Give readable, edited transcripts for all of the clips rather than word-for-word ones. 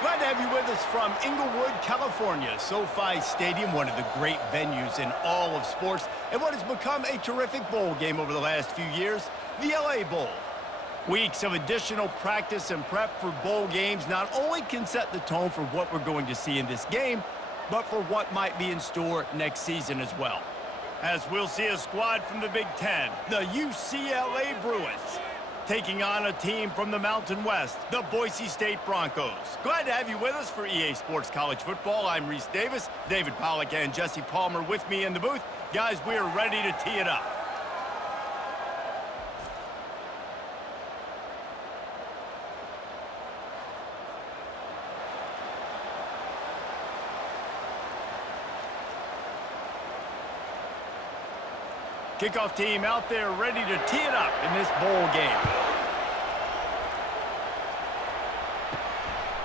Glad to have you with us from Inglewood, California. SoFi Stadium, one of the great venues in all of sports, and what has become a terrific bowl game over the last few years, the LA Bowl. Weeks of additional practice and prep for bowl games not only can set the tone for what we're going to see in this game, but for what might be in store next season as well. As we'll see a squad from the Big Ten, the UCLA Bruins, taking on a team from the Mountain West, the Boise State Broncos. Glad to have you with us for EA Sports College Football. I'm Reese Davis, David Pollack, and Jesse Palmer with me in the booth. Guys, we are ready to tee it up. Kickoff team out there ready to tee it up in this bowl game.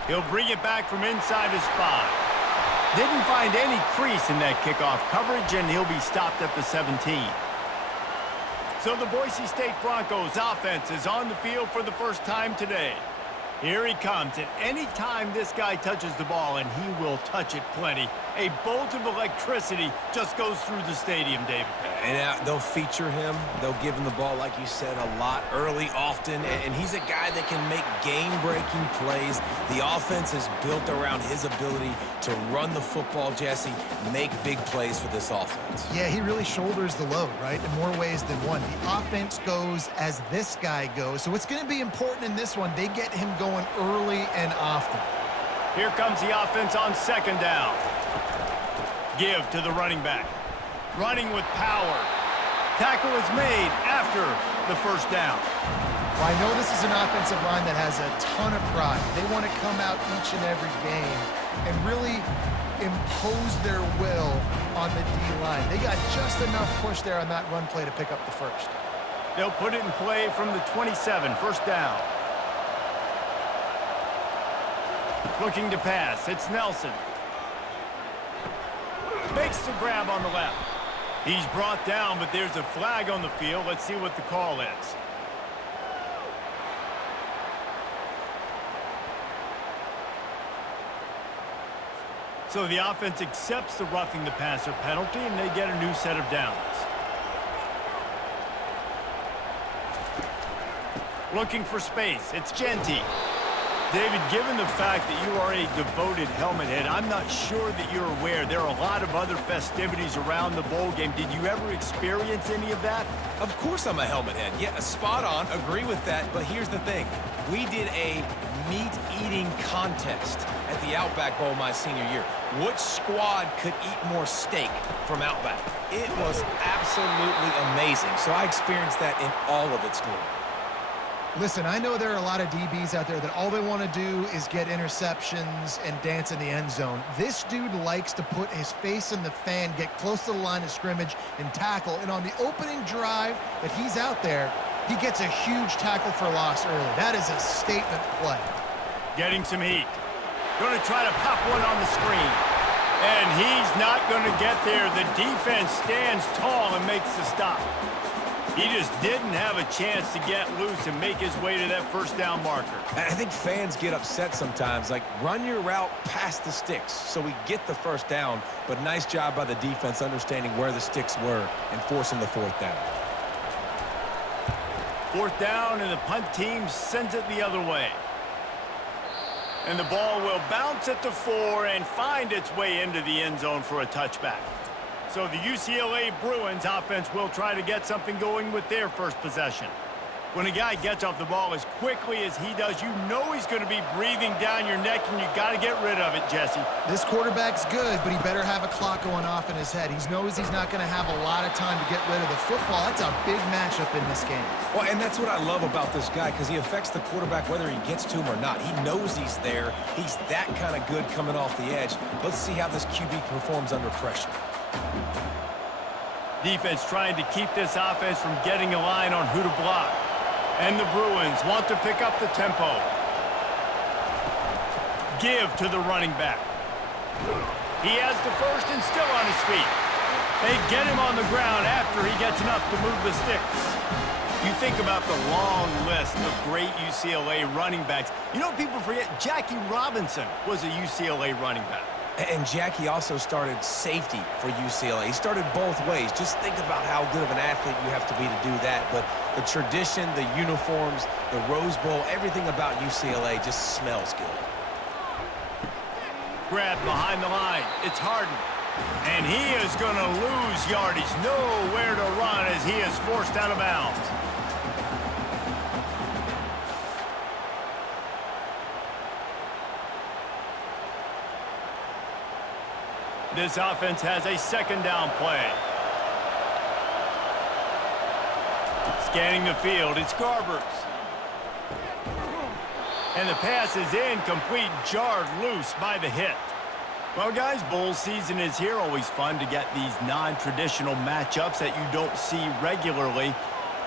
He'll bring it back from inside his 5. Didn't find any crease in that kickoff coverage, and he'll be stopped at the 17. So the Boise State Broncos offense is on the field for the first time today. Here he comes, and any time this guy touches the ball, and he will touch it plenty, a bolt of electricity just goes through the stadium, David. And they'll feature him. They'll give him the ball, like you said, a lot, early, often. And he's a guy that can make game-breaking plays. The offense is built around his ability to run the football, Jesse, make big plays for this offense. Yeah, he really shoulders the load, right, in more ways than one. The offense goes as this guy goes. So it's going to be important in this one. They get him going early and often. Here comes the offense on second down. Give to the running back. Running with power. Tackle is made after the first down. Well, I know this is an offensive line that has a ton of pride. They want to come out each and every game and really impose their will on the D-line. They got just enough push there on that run play to pick up the first. They'll put it in play from the 27, first down. Looking to pass, it's Nelson. Makes the grab on the left. He's brought down, but there's a flag on the field. Let's see what the call is. So the offense accepts the roughing the passer penalty, and they get a new set of downs. Looking for space, it's Genty. David, given the fact that you are a devoted helmet head, I'm not sure that you're aware there are a lot of other festivities around the bowl game. Did you ever experience any of that? Of course I'm a helmet head. Yeah, spot on. Agree with that. But here's the thing. We did a meat-eating contest at the Outback Bowl my senior year. Which squad could eat more steak from Outback? It was absolutely amazing. So I experienced that in all of its glory. Listen, I know there are a lot of DBs out there that all they want to do is get interceptions and dance in the end zone. This dude likes to put his face in the fan, get close to the line of scrimmage, and tackle. And on the opening drive that he's out there, he gets a huge tackle for loss early. That is a statement play. Getting some heat. Going to try to pop one on the screen. And he's not going to get there. The defense stands tall and makes the stop. He just didn't have a chance to get loose and make his way to that first down marker. I think fans get upset sometimes, like run your route past the sticks so we get the first down, but nice job by the defense understanding where the sticks were and forcing the fourth down. Fourth down, and the punt team sends it the other way. And the ball will bounce at the 4 and find its way into the end zone for a touchback. So the UCLA Bruins offense will try to get something going with their first possession. When a guy gets off the ball as quickly as he does, you know he's going to be breathing down your neck, and you got to get rid of it, Jesse. This quarterback's good, but he better have a clock going off in his head. He knows he's not going to have a lot of time to get rid of the football. That's a big matchup in this game. Well, and that's what I love about this guy, because he affects the quarterback whether he gets to him or not. He knows he's there. He's that kind of good coming off the edge. Let's see how this QB performs under pressure. Defense trying to keep this offense from getting a line on who to block. And the Bruins want to pick up the tempo. Give to the running back. He has the first and still on his feet. They get him on the ground after he gets enough to move the sticks. You think about the long list of great UCLA running backs. You know, people forget Jackie Robinson was a UCLA running back. And Jackie also started safety for UCLA. He started both ways. Just think about how good of an athlete you have to be to do that. But the tradition, the uniforms, the Rose Bowl, everything about UCLA just smells good. Grabbed behind the line. It's Harden. And he is going to lose yardage. Nowhere to run as he is forced out of bounds. This offense has a second down play. Scanning the field, it's Garbers. And the pass is incomplete, jarred loose by the hit. Well, guys, bowl season is here. Always fun to get these non-traditional matchups that you don't see regularly.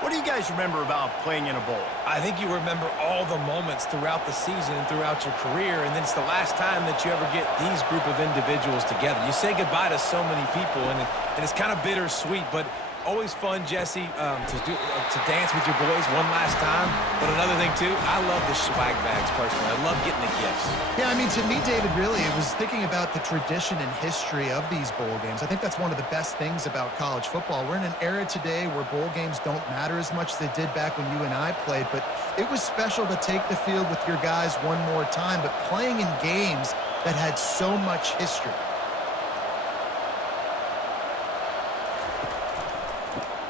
What do you guys remember about playing in a bowl? I think you remember all the moments throughout the season and throughout your career, and then it's the last time that you ever get these group of individuals together. You say goodbye to so many people, and it's kind of bittersweet, but always fun, Jesse, to dance with your boys one last time. But another thing, too, I love the swag bags, personally. I love getting the gifts. Yeah, I mean, to me, David, really, it was thinking about the tradition and history of these bowl games. I think that's one of the best things about college football. We're in an era today where bowl games don't matter as much as they did back when you and I played, but it was special to take the field with your guys one more time, but playing in games that had so much history.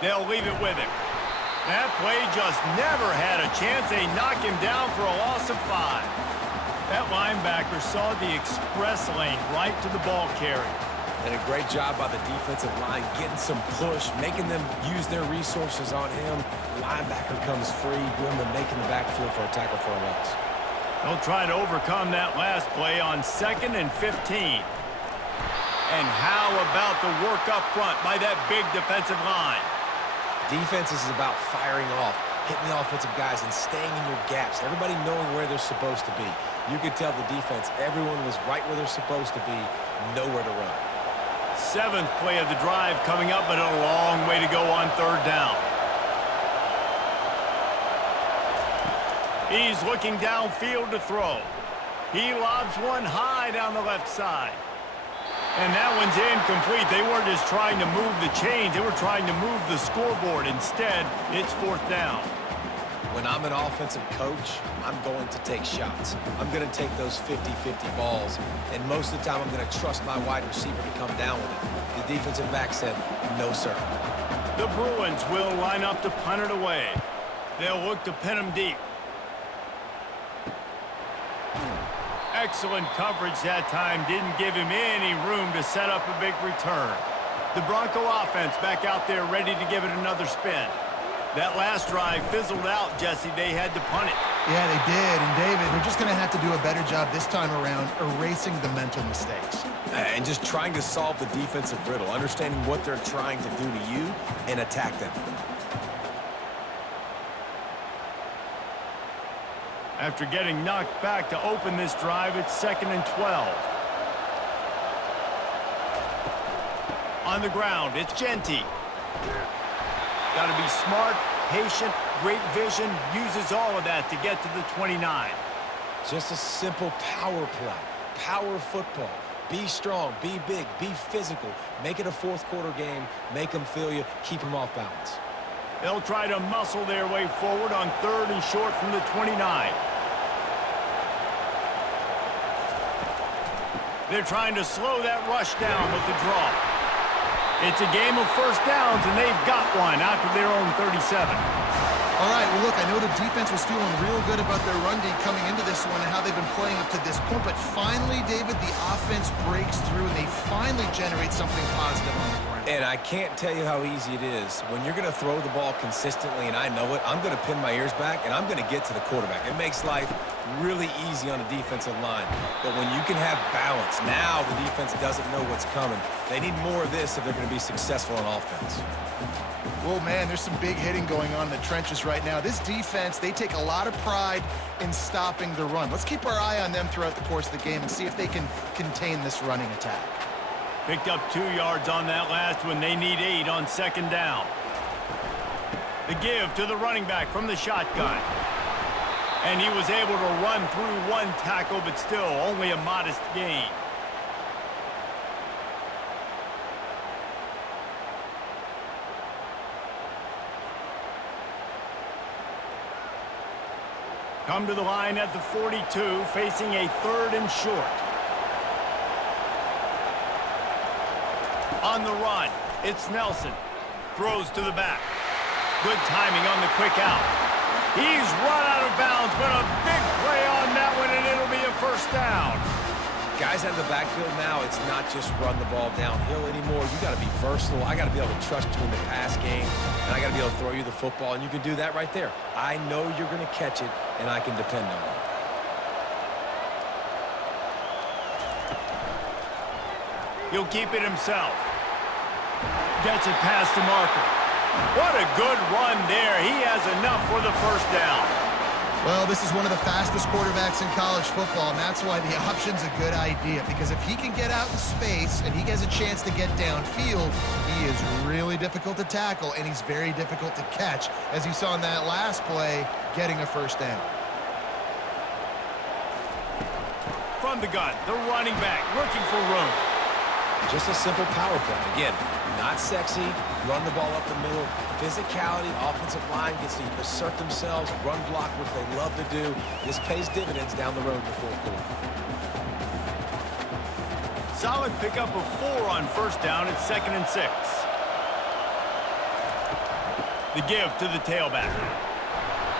They'll leave it with him. That play just never had a chance. They knock him down for a loss of 5. That linebacker saw the express lane right to the ball carrier. And a great job by the defensive line, getting some push, making them use their resources on him. Linebacker comes free, doing the making the backfield for a tackle for a loss. They'll try to overcome that last play on 2nd and 15. And how about the work up front by that big defensive line? Defense is about firing off, hitting the offensive guys, and staying in your gaps. Everybody knowing where they're supposed to be. You could tell the defense, everyone was right where they're supposed to be, nowhere to run. 7th play of the drive coming up, but a long way to go on 3rd down. He's looking downfield to throw. He lobs one high down the left side. And that one's incomplete. They weren't just trying to move the chains. They were trying to move the scoreboard. Instead, it's 4th down. When I'm an offensive coach, I'm going to take shots. I'm going to take those 50-50 balls. And most of the time, I'm going to trust my wide receiver to come down with it. The defensive back said, no, sir. The Bruins will line up to punt it away. They'll look to pin him deep. Excellent coverage that time. Didn't give him any room to set up a big return. The Bronco offense back out there ready to give it another spin. That last drive fizzled out, Jesse. They had to punt it. Yeah, they did. And, David, they're just going to have to do a better job this time around erasing the mental mistakes. And just trying to solve the defensive riddle, understanding what they're trying to do to you and attack them. After getting knocked back to open this drive, it's 2nd and 12. On the ground, it's Genty. Got to be smart, patient, great vision, uses all of that to get to the 29. Just a simple power play, power football. Be strong, be big, be physical. Make it a 4th quarter game. Make them feel you, keep them off balance. They'll try to muscle their way forward on 3rd and short from the 29. They're trying to slow that rush down with the draw. It's a game of 1st downs, and they've got one out to their own 37. All right, well, look, I know the defense was feeling real good about their run D coming into this one and how they've been playing up to this point, but finally, David, the offense breaks through, and they finally generate something positive on the ground. And I can't tell you how easy it is. When you're going to throw the ball consistently, and I know it, I'm going to pin my ears back, and I'm going to get to the quarterback. It makes life really easy on a defensive line. But when you can have balance, now the defense doesn't know what's coming. They need more of this if they're going to be successful on offense. Well, man, there's some big hitting going on in the trenches right now. This defense, they take a lot of pride in stopping the run. Let's keep our eye on them throughout the course of the game and see if they can contain this running attack. Picked up 2 yards on that last one. They need 8 on 2nd down. The give to the running back from the shotgun. And he was able to run through one tackle, but still only a modest gain. Come to the line at the 42, facing a 3rd and short. On the run, it's Nelson. Throws to the back. Good timing on the quick out. He's run out of bounds, but a big play on that one, and it'll be a first down. Guys out of the backfield now, it's not just run the ball downhill anymore. You got to be versatile. I got to be able to trust you in the pass game, and I got to be able to throw you the football, and you can do that right there. I know you're going to catch it, and I can depend on it. He'll keep it himself. Gets it past the marker. What a good run there. He has enough for the first down. Well, this is one of the fastest quarterbacks in college football, and that's why the option's a good idea, because if he can get out in space and he has a chance to get downfield, he is really difficult to tackle, and he's very difficult to catch, as you saw in that last play, getting a first down. From the gun, the running back looking for room. Just a simple power play. Again, not sexy, run the ball up the middle. Physicality, offensive line gets to assert themselves, run block, which they love to do. This pays dividends down the road in the fourth quarter. Solid pickup of 4 on first down. It's 2nd and 6. The give to the tailback.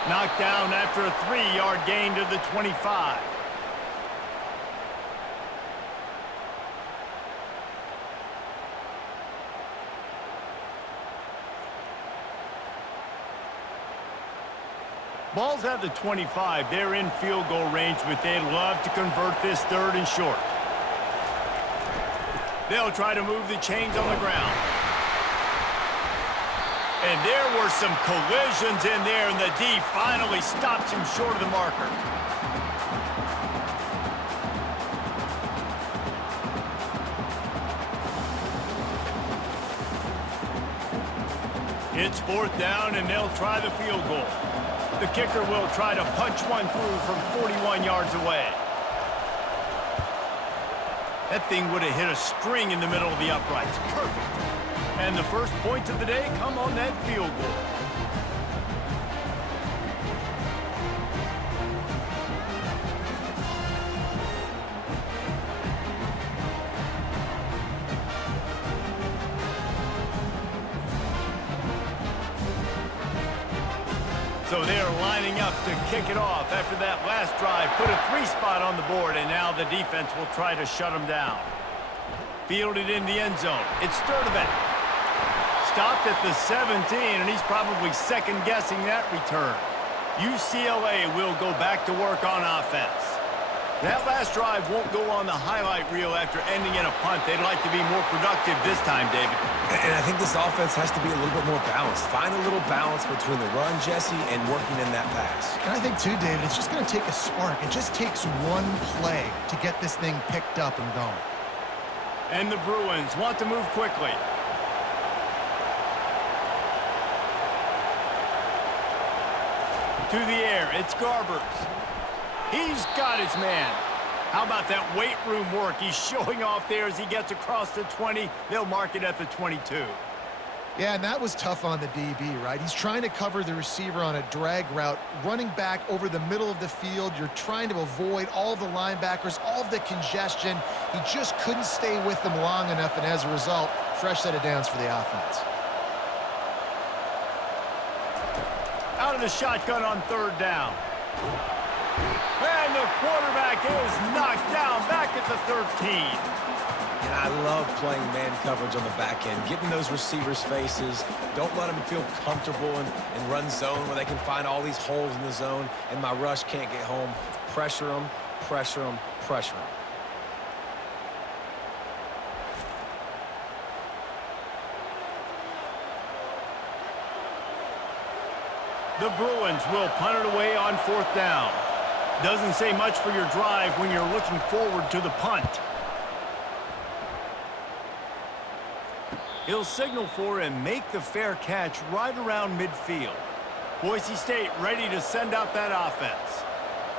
Knocked down after a 3-yard gain to the 25. Ball's at the 25. They're in field goal range, but they'd love to convert this 3rd and short. They'll try to move the chains on the ground. And there were some collisions in there, and the D finally stops him short of the marker. It's 4th down, and they'll try the field goal. The kicker will try to punch one through from 41 yards away. That thing would have hit a string in the middle of the uprights. Perfect. And the first points of the day come on that field goal. So they're lining up to kick it off after that last drive. Put a 3-spot on the board, and now the defense will try to shut them down. Fielded in the end zone. It's Sturdivant. Stopped at the 17, and he's probably second-guessing that return. UCLA will go back to work on offense. That last drive won't go on the highlight reel after ending in a punt. They'd like to be more productive this time, David. And I think this offense has to be a little bit more balanced. Find a little balance between the run, Jesse, and working in that pass. And I think, too, David, it's just going to take a spark. It just takes one play to get this thing picked up and going. And the Bruins want to move quickly. To the air, it's Garbers. He's got his man. How about that weight room work? He's showing off there as he gets across the 20. They'll mark it at the 22. Yeah, and that was tough on the DB, right? He's trying to cover the receiver on a drag route, running back over the middle of the field. You're trying to avoid all of the linebackers, all of the congestion. He just couldn't stay with them long enough, and as a result, fresh set of downs for the offense. Out of the shotgun on 3rd down. And the quarterback is knocked down back at the 13. And I love playing man coverage on the back end, getting those receivers' faces. Don't let them feel comfortable and run zone where they can find all these holes in the zone, and my rush can't get home. Pressure them, pressure them, pressure them. The Bruins will punt it away on 4th down. Doesn't say much for your drive when you're looking forward to the punt. He'll signal for and make the fair catch right around midfield. Boise State ready to send out that offense.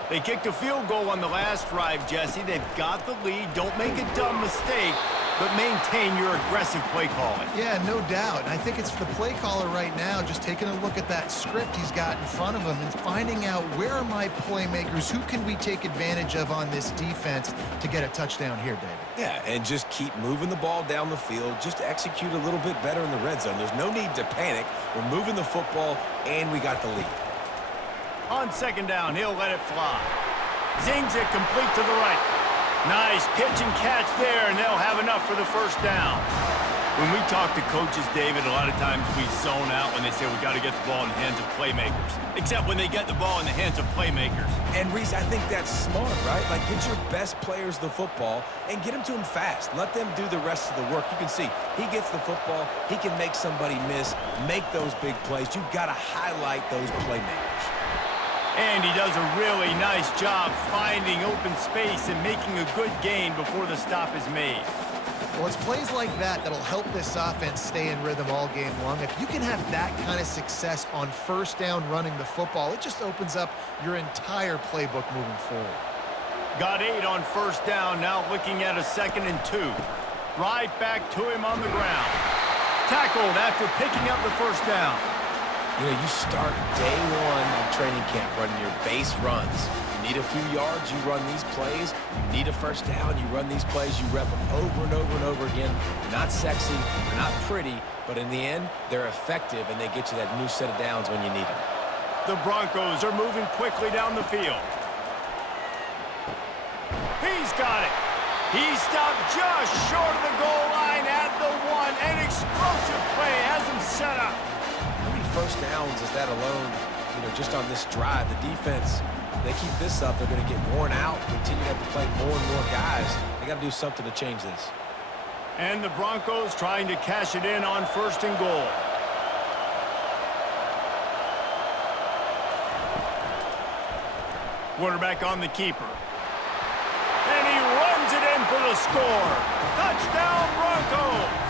They kicked a field goal on the last drive, Jesse. They've got the lead. Don't make a dumb mistake, but maintain your aggressive play calling. Yeah, no doubt. And I think it's the play caller right now just taking a look at that script he's got in front of him and finding out where are my playmakers, who can we take advantage of on this defense to get a touchdown here, David. Yeah, and just keep moving the ball down the field. Just execute a little bit better in the red zone. There's no need to panic. We're moving the football, and we got the lead. On second down, he'll let it fly. Zings it complete to the right. Nice pitch and catch there, and they'll have enough for the first down. When we talk to coaches, David, a lot of times we zone out when they say we got to get the ball in the hands of playmakers, except when they get the ball in the hands of playmakers. And, Reese, I think that's smart, right? Like, get your best players the football and get them to them fast. Let them do the rest of the work. You can see he gets the football. He can make somebody miss, make those big plays. You've got to highlight those playmakers. And he does a really nice job finding open space and making a good gain before the stop is made. Well, it's plays like that that'll help this offense stay in rhythm all game long. If you can have that kind of success on first down running the football, it just opens up your entire playbook moving forward. Got 8 on first down, now looking at a 2nd and 2. Right back to him on the ground. Tackled after picking up the first down. You know, you start day one of training camp running your base runs. You need a few yards, you run these plays. You need a first down, you run these plays. You rep them over and over and over again. They're not sexy, they're not pretty, but in the end, they're effective, and they get you that new set of downs when you need them. The Broncos are moving quickly down the field. He's got it. He stopped just short of the goal line at the 1. An explosive play has him set up. How many first downs is that alone, you know, just on this drive? The defense, they keep this up, they're going to get worn out, continue to have to play more and more guys. They got to do something to change this. And the Broncos trying to cash it in on 1st and goal. Quarterback on the keeper. And he runs it in for the score. Touchdown, Broncos!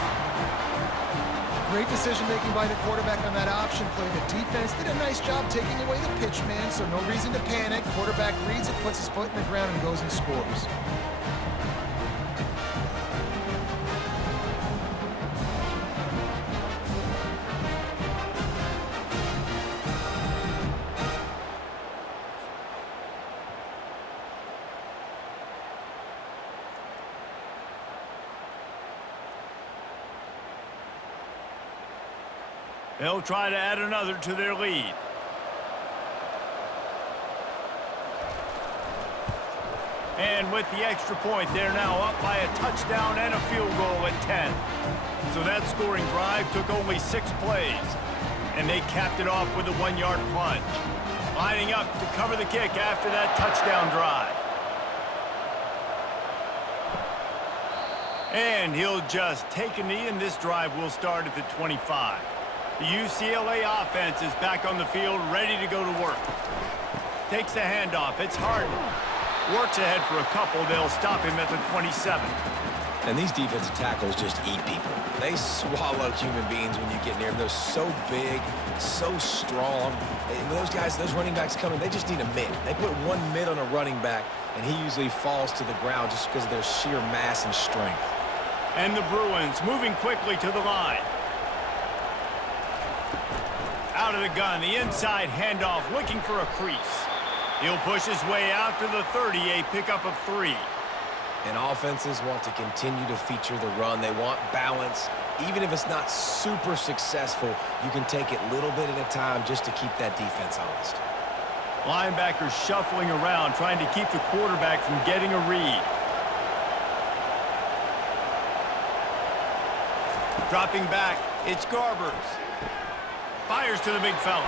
Great decision-making by the quarterback on that option play. The defense did a nice job taking away the pitch man, so no reason to panic. Quarterback reads it, puts his foot in the ground, and goes and scores. They'll try to add another to their lead. And with the extra point, they're now up by a touchdown and a field goal at 10. So that scoring drive took only 6 plays. And they capped it off with a 1-yard plunge. Lining up to cover the kick after that touchdown drive. And he'll just take a knee, and this drive will start at the 25. The UCLA offense is back on the field, ready to go to work. Takes the handoff. It's Harden. Works ahead for a couple. They'll stop him at the 27. And these defensive tackles just eat people. They swallow human beings when you get near them. They're so big, so strong. And those guys, those running backs coming, they just need a mid. They put one mid on a running back, and he usually falls to the ground just because of their sheer mass and strength. And the Bruins moving quickly to the line. Out of the gun, the inside handoff, looking for a crease. He'll push his way out to the 30, a pickup of 3. And offenses want to continue to feature the run. They want balance. Even if it's not super successful, you can take it little bit at a time just to keep that defense honest. Linebackers shuffling around, trying to keep the quarterback from getting a read. Dropping back, it's Garbers. Fires to the big fella.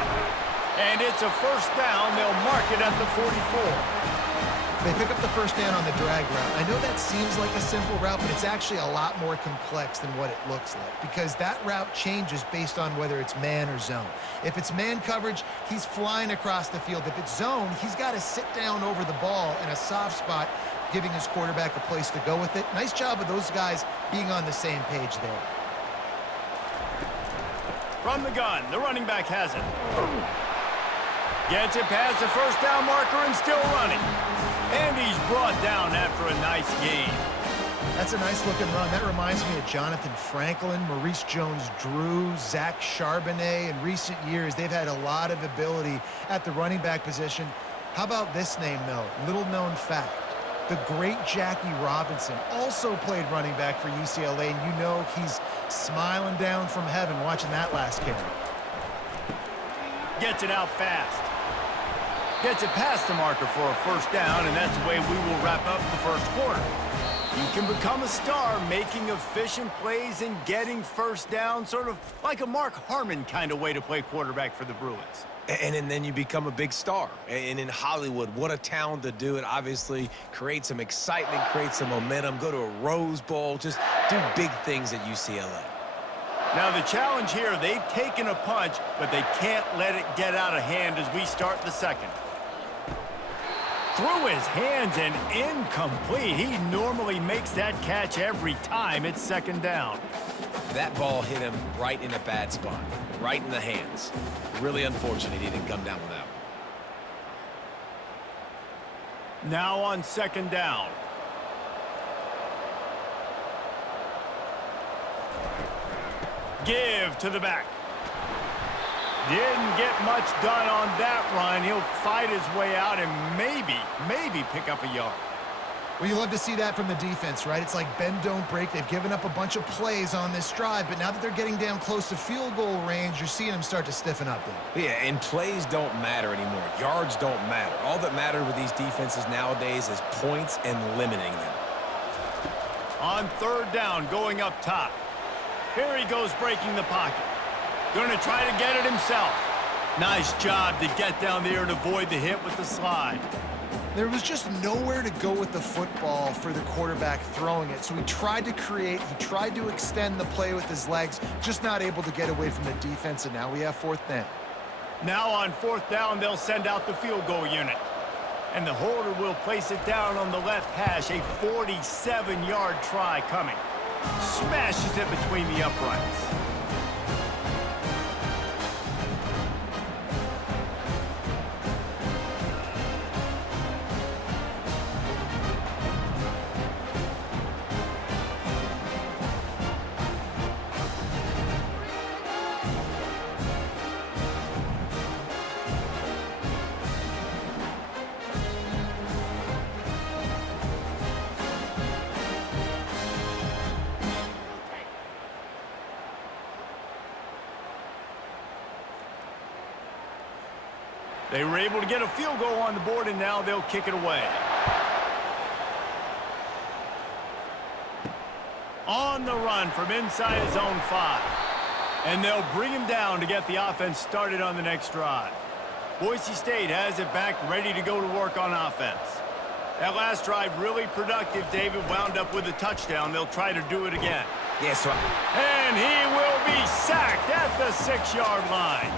And it's a first down. They'll mark it at the 44. They pick up the first down on the drag route. I know that seems like a simple route, but it's actually a lot more complex than what it looks like because that route changes based on whether it's man or zone. If it's man coverage, he's flying across the field. If it's zone, he's got to sit down over the ball in a soft spot, giving his quarterback a place to go with it. Nice job of those guys being on the same page there. From the gun, the running back has it. Gets it past the first down marker and still running. And he's brought down after a nice gain. That's a nice looking run. That reminds me of Jonathan Franklin, Maurice Jones-Drew, Zach Charbonnet. In recent years, they've had a lot of ability at the running back position. How about this name, though? Little known fact. The great Jackie Robinson also played running back for UCLA, and you know he's smiling down from heaven watching that last carry. Gets it out fast. Gets it past the marker for a first down, and that's the way we will wrap up the first quarter. You can become a star making efficient plays and getting first down, sort of like a Mark Harmon kind of way to play quarterback for the Bruins. And then you become a big star. And in Hollywood, what a town to do it. Obviously, create some excitement, create some momentum, go to a Rose Bowl, just do big things at UCLA. Now the challenge here, they've taken a punch, but they can't let it get out of hand as we start the second. Through his hands and incomplete. He normally makes that catch every time it's second down. That ball hit him right in a bad spot, right in the hands. Really unfortunate he didn't come down with that one. Now on second down. Give to the back. Didn't get much done on that run. He'll fight his way out and maybe pick up a yard. Well, you love to see that from the defense, right? It's like bend, don't break. They've given up a bunch of plays on this drive, but now that they're getting down close to field goal range, you're seeing them start to stiffen up there. Yeah, and plays don't matter anymore. Yards don't matter. All that matters with these defenses nowadays is points and limiting them. On third down, going up top. Here he goes breaking the pocket. Going to try to get it himself. Nice job to get down there and avoid the hit with the slide. There was just nowhere to go with the football for the quarterback throwing it. So he tried to create, he tried to extend the play with his legs, just not able to get away from the defense, and now we have fourth down. Now on fourth down, they'll send out the field goal unit. And the holder will place it down on the left hash, a 47-yard try coming. Smashes it between the uprights. They were able to get a field goal on the board, and now they'll kick it away. On the run from inside his own 5. And they'll bring him down to get the offense started on the next drive. Boise State has it back, ready to go to work on offense. That last drive really productive. David wound up with a touchdown. They'll try to do it again. Yeah, so and he will be sacked at the 6-yard line.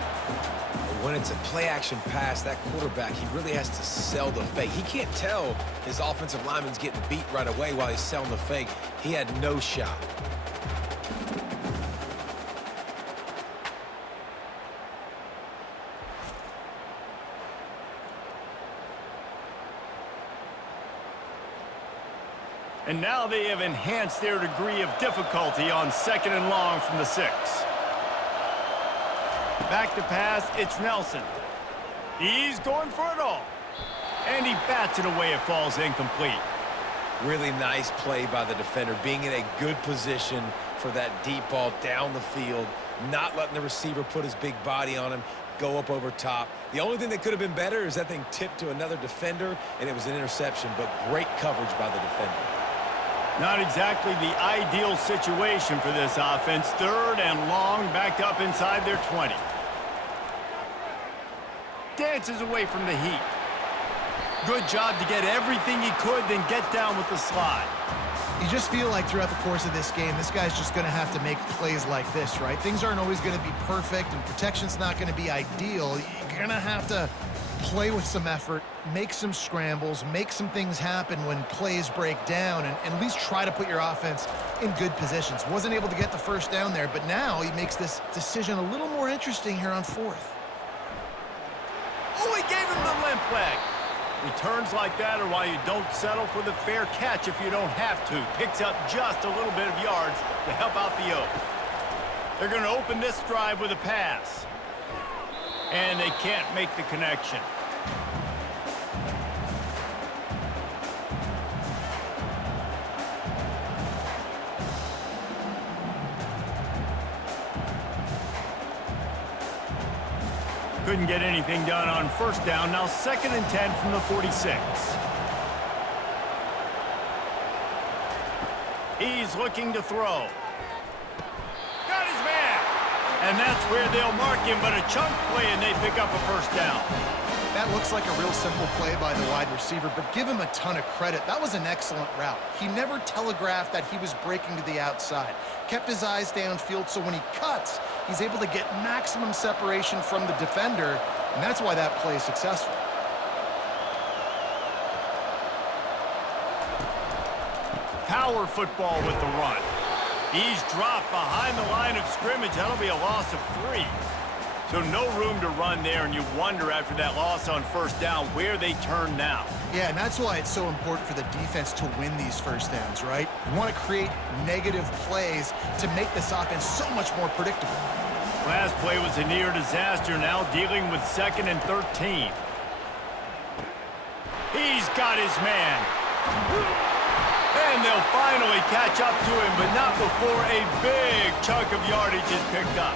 when it's a play-action pass, that quarterback, he really has to sell the fake. He can't tell his offensive lineman's getting beat right away while he's selling the fake. He had no shot. And now they have enhanced their degree of difficulty on 2nd and long from the 6. Back to pass, it's Nelson. He's going for it all. And he bats it away, it falls incomplete. Really nice play by the defender, being in a good position for that deep ball down the field, not letting the receiver put his big body on him, go up over top. The only thing that could have been better is that thing tipped to another defender, and it was an interception, but great coverage by the defender. Not exactly the ideal situation for this offense. 3rd and long, backed up inside their 20. Dances away from the heat. Good job to get everything he could, then get down with the slide. You just feel like throughout the course of this game, this guy's just going to have to make plays like this, right? Things aren't always going to be perfect, and protection's not going to be ideal. You're going to have to play with some effort, make some scrambles, make some things happen when plays break down, and at least try to put your offense in good positions. Wasn't able to get the first down there, but now he makes this decision a little more interesting here on fourth. Oh, he gave him the limp leg. Returns like that are why you don't settle for the fair catch if you don't have to. Picks up just a little bit of yards to help out the Oaks. They're going to open this drive with a pass. And they can't make the connection. Couldn't get anything done on first down. Now 2nd and 10 from the 46. He's looking to throw. Got his man. And that's where they'll mark him, but a chunk play and they pick up a first down. That looks like a real simple play by the wide receiver, but give him a ton of credit. That was an excellent route. He never telegraphed that he was breaking to the outside. Kept his eyes downfield, so when he cuts, he's able to get maximum separation from the defender, and that's why that play is successful. Power football with the run. He's dropped behind the line of scrimmage. That'll be a loss of 3. So no room to run there, and you wonder after that loss on first down where they turn now. Yeah, and that's why it's so important for the defense to win these first downs, right? You want to create negative plays to make this offense so much more predictable. Last play was a near disaster, now dealing with 2nd and 13. He's got his man. And they'll finally catch up to him, but not before a big chunk of yardage is picked up.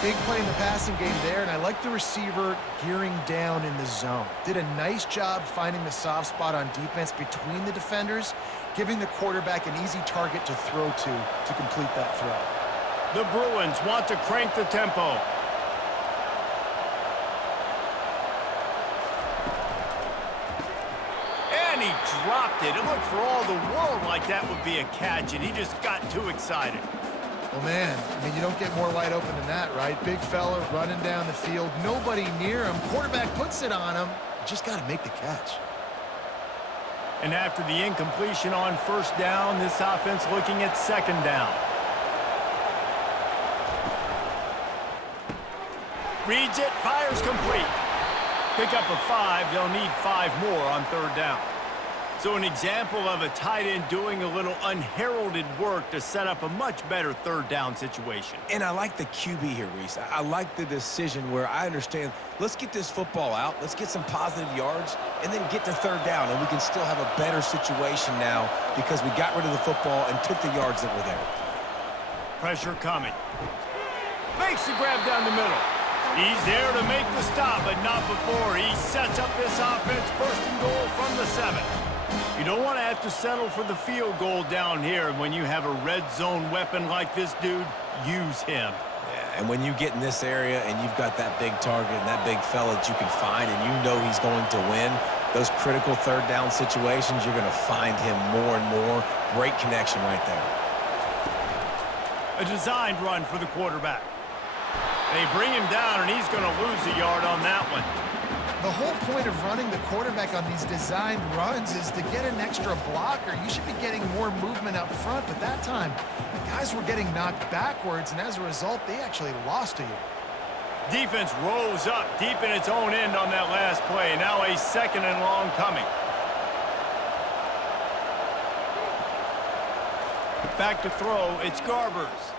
Big play in the passing game there, and I like the receiver gearing down in the zone. Did a nice job finding the soft spot on defense between the defenders, giving the quarterback an easy target to throw to complete that throw. The Bruins want to crank the tempo. And he dropped it. It looked for all the world like that would be a catch, and he just got too excited. Well, man, I mean, you don't get more wide open than that, right? Big fella running down the field, nobody near him. Quarterback puts it on him. You just got to make the catch. And after the incompletion on first down, this offense looking at 2nd down. Reads it, fires complete. Pick up a 5. They'll need 5 more on 3rd down. So an example of a tight end doing a little unheralded work to set up a much better 3rd down situation. And I like the QB here, Reese. I like the decision where I understand, let's get this football out, let's get some positive yards, and then get to 3rd down, and we can still have a better situation now because we got rid of the football and took the yards that were there. Pressure coming. Makes the grab down the middle. He's there to make the stop, but not before. He sets up this offense 1st and goal from the 7. You don't want to have to settle for the field goal down here. When you have a red zone weapon like this dude, use him. Yeah, and when you get in this area and you've got that big target and that big fella that you can find and you know he's going to win, those critical 3rd down situations, you're going to find him more and more. Great connection right there. A designed run for the quarterback. They bring him down, and he's going to lose a yard on that one. The whole point of running the quarterback on these designed runs is to get an extra blocker. You should be getting more movement up front, but that time, guys were getting knocked backwards, and as a result, they actually lost a yard. Defense rose up deep in its own end on that last play. Now a 2nd and long coming. Back to throw, it's Garbers.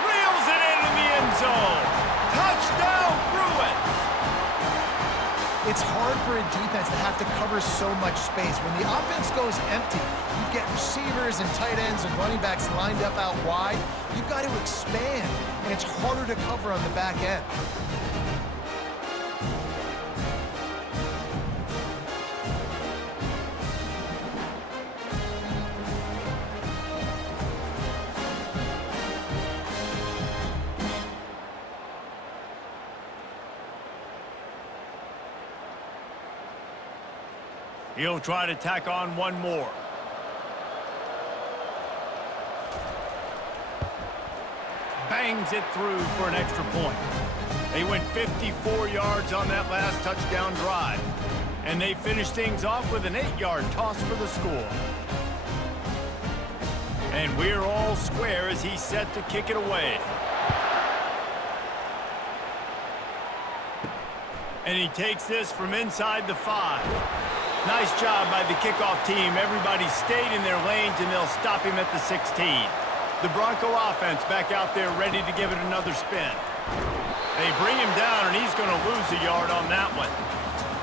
Reels it into the end zone. Touchdown, Bruins! It's hard for a defense to have to cover so much space. When the offense goes empty, you get receivers and tight ends and running backs lined up out wide. You've got to expand, and it's harder to cover on the back end. He'll try to tack on one more. Bangs it through for an extra point. They went 54 yards on that last touchdown drive. And they finished things off with an 8-yard toss for the score. And we're all square as he's set to kick it away. And he takes this from inside the 5. Nice job by the kickoff team. Everybody stayed in their lanes, and they'll stop him at the 16. The Bronco offense back out there ready to give it another spin. They bring him down, and he's going to lose a yard on that one.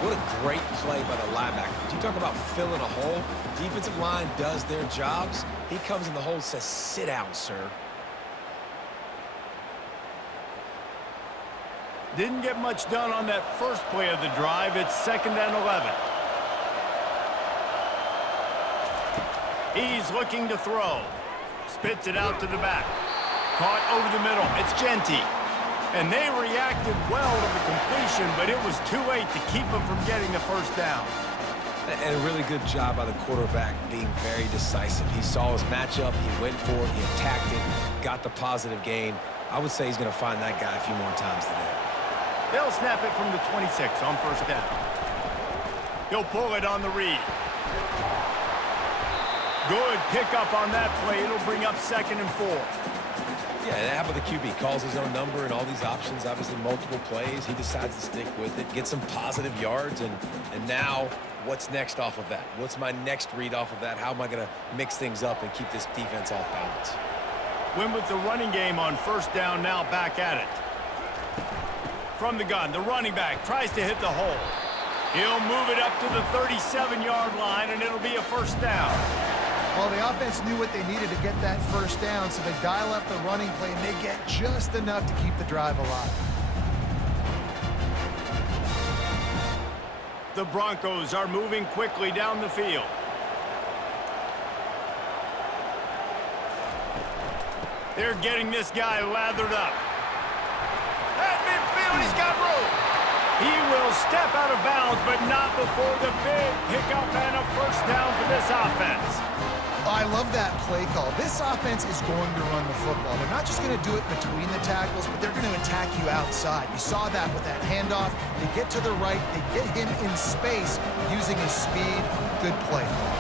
What a great play by the linebacker. You talk about filling a hole. Defensive line does their jobs. He comes in the hole and says, sit down, sir. Didn't get much done on that first play of the drive. It's 2nd and 11. He's looking to throw. Spits it out to the back. Caught over the middle. It's Genty. And they reacted well to the completion, but it was too late to keep them from getting the first down. And a really good job by the quarterback being very decisive. He saw his matchup. He went for it. He attacked it. Got the positive gain. I would say he's going to find that guy a few more times today. They'll snap it from the 26 on first down. He'll pull it on the read. Good pickup on that play. It'll bring up 2nd and 4. Yeah, how about the QB? Calls his own number and all these options, obviously multiple plays. He decides to stick with it, get some positive yards, and now what's next off of that? What's my next read off of that? How am I going to mix things up and keep this defense off balance? Win with the running game on first down, now back at it. From the gun, the running back tries to hit the hole. He'll move it up to the 37-yard line, and it'll be a first down. Well, the offense knew what they needed to get that first down, so they dial up the running play, and they get just enough to keep the drive alive. The Broncos are moving quickly down the field. They're getting this guy lathered up. At midfield, he's got room. He will step out of bounds, but not before the big pickup and a first down for this offense. I love that play call. This offense is going to run the football. They're not just going to do it between the tackles, but they're going to attack you outside. You saw that with that handoff. They get to the right. They get him in space using his speed. Good play call.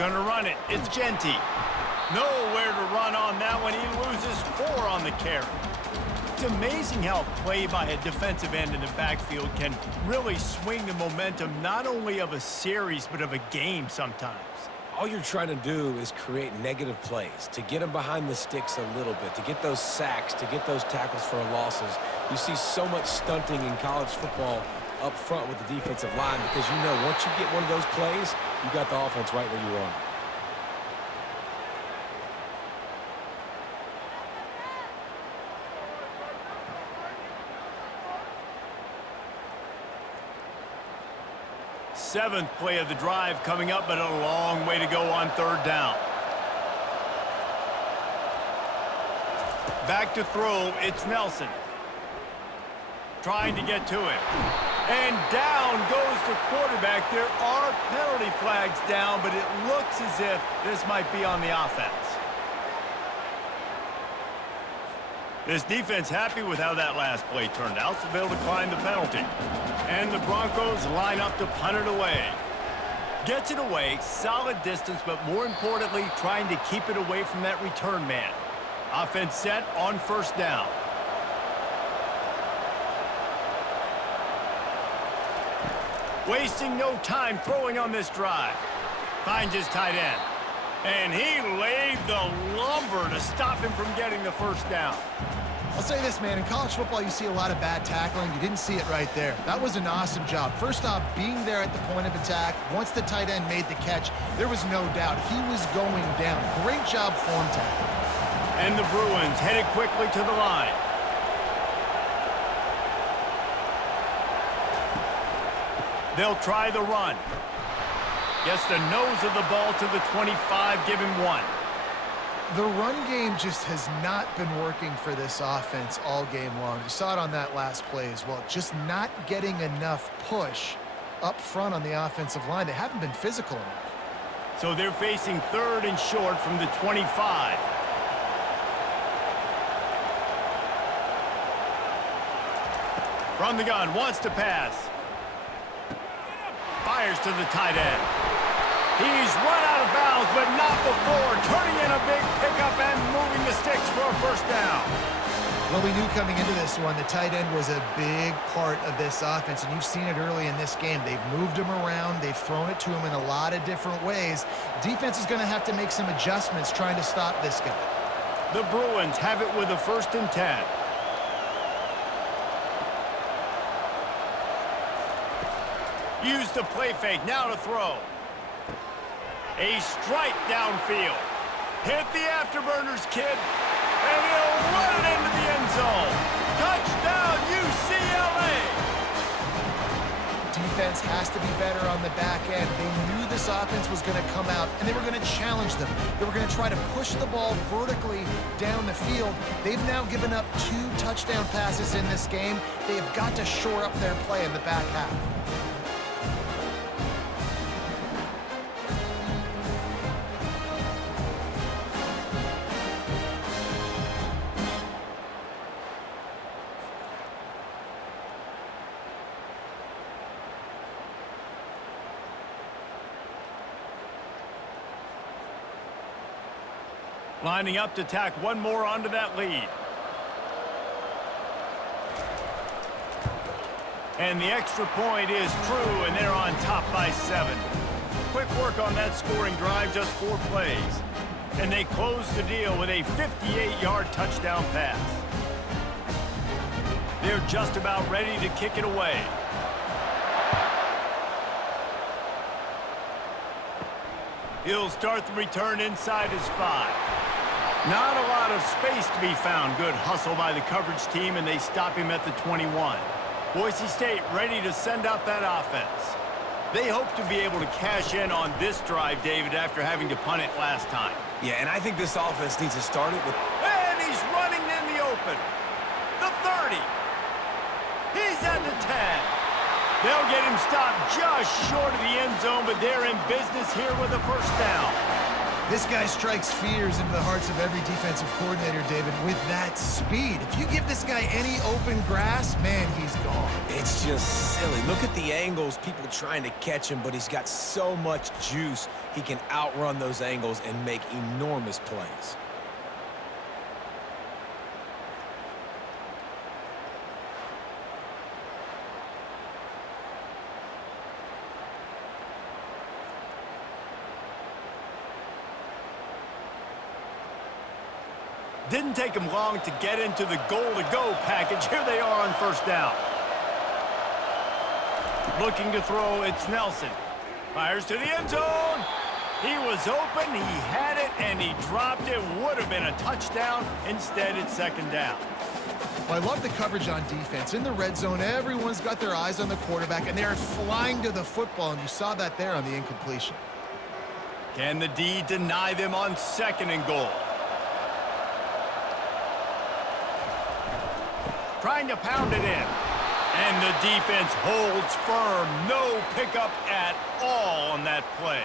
Gonna run it. It's Genty. Nowhere to run on that one. He loses 4 on the carry. It's amazing how play by a defensive end in the backfield can really swing the momentum not only of a series but of a game sometimes. All you're trying to do is create negative plays, to get them behind the sticks a little bit, to get those sacks, to get those tackles for losses. You see so much stunting in college football up front with the defensive line because you know once you get one of those plays, you got the offense right where you are. Seventh play of the drive coming up, but a long way to go on third down. Back to throw, it's Nelson. Trying to get to him. And down goes the quarterback. There are penalty flags down, but it looks as if this might be on the offense. This defense happy with how that last play turned out, so they'll decline the penalty. And the Broncos line up to punt it away. Gets it away, solid distance, but more importantly, trying to keep it away from that return man. Offense set on first down. Wasting no time throwing on this drive. Finds his tight end. And he laid the lumber to stop him from getting the first down. I'll say this, man. In college football, you see a lot of bad tackling. You didn't see it right there. That was an awesome job. First off, being there at the point of attack. Once the tight end made the catch, there was no doubt he was going down. Great job form tackle. And the Bruins headed quickly to the line. They'll try the run. Gets the nose of the ball to the 25, give him 1. The run game just has not been working for this offense all game long. You saw it on that last play as well. Just not getting enough push up front on the offensive line. They haven't been physical enough. So they're facing 3rd and short from the 25. From the gun, wants to pass. Fires to the tight end. He's run out of bounds, but not before turning in a big pickup and moving the sticks for a first down. Well, we knew coming into this one, the tight end was a big part of this offense, and you've seen it early in this game. They've moved him around. They've thrown it to him in a lot of different ways. Defense is going to have to make some adjustments trying to stop this guy. The Bruins have it with a 1st and 10. Use the play fake, now to throw. A strike downfield. Hit the afterburners, kid. And he'll run it into the end zone. Touchdown, UCLA! Defense has to be better on the back end. They knew this offense was going to come out, and they were going to challenge them. They were going to try to push the ball vertically down the field. They've now given up 2 touchdown passes in this game. They have got to shore up their play in the back half. Lining up to tack one more onto that lead. And the extra point is true, and they're on top by 7. Quick work on that scoring drive, just 4 plays. And they close the deal with a 58-yard touchdown pass. They're just about ready to kick it away. He'll start the return inside his 5. Not a lot of space to be found. Good hustle by the coverage team, and they stop him at the 21. Boise State ready to send out that offense. They hope to be able to cash in on this drive, David, after having to punt it last time. Yeah, and I think this offense needs to start it with... And he's running in the open. The 30. He's at the 10. They'll get him stopped just short of the end zone, but they're in business here with a first down. This guy strikes fears into the hearts of every defensive coordinator, David, with that speed. If you give this guy any open grass, man, he's gone. It's just silly. Look at the angles, people trying to catch him, but he's got so much juice. He can outrun those angles and make enormous plays. Didn't take him long to get into the goal-to-go package. Here they are on first down. Looking to throw, it's Nelson. Fires to the end zone. He was open, he had it, and he dropped it. Would have been a touchdown. Instead, it's 2nd down. Well, I love the coverage on defense. In the red zone, everyone's got their eyes on the quarterback, and they're flying to the football, and you saw that there on the incompletion. Can the D deny them on 2nd and goal? Trying to pound it in. And the defense holds firm. No pickup at all on that play.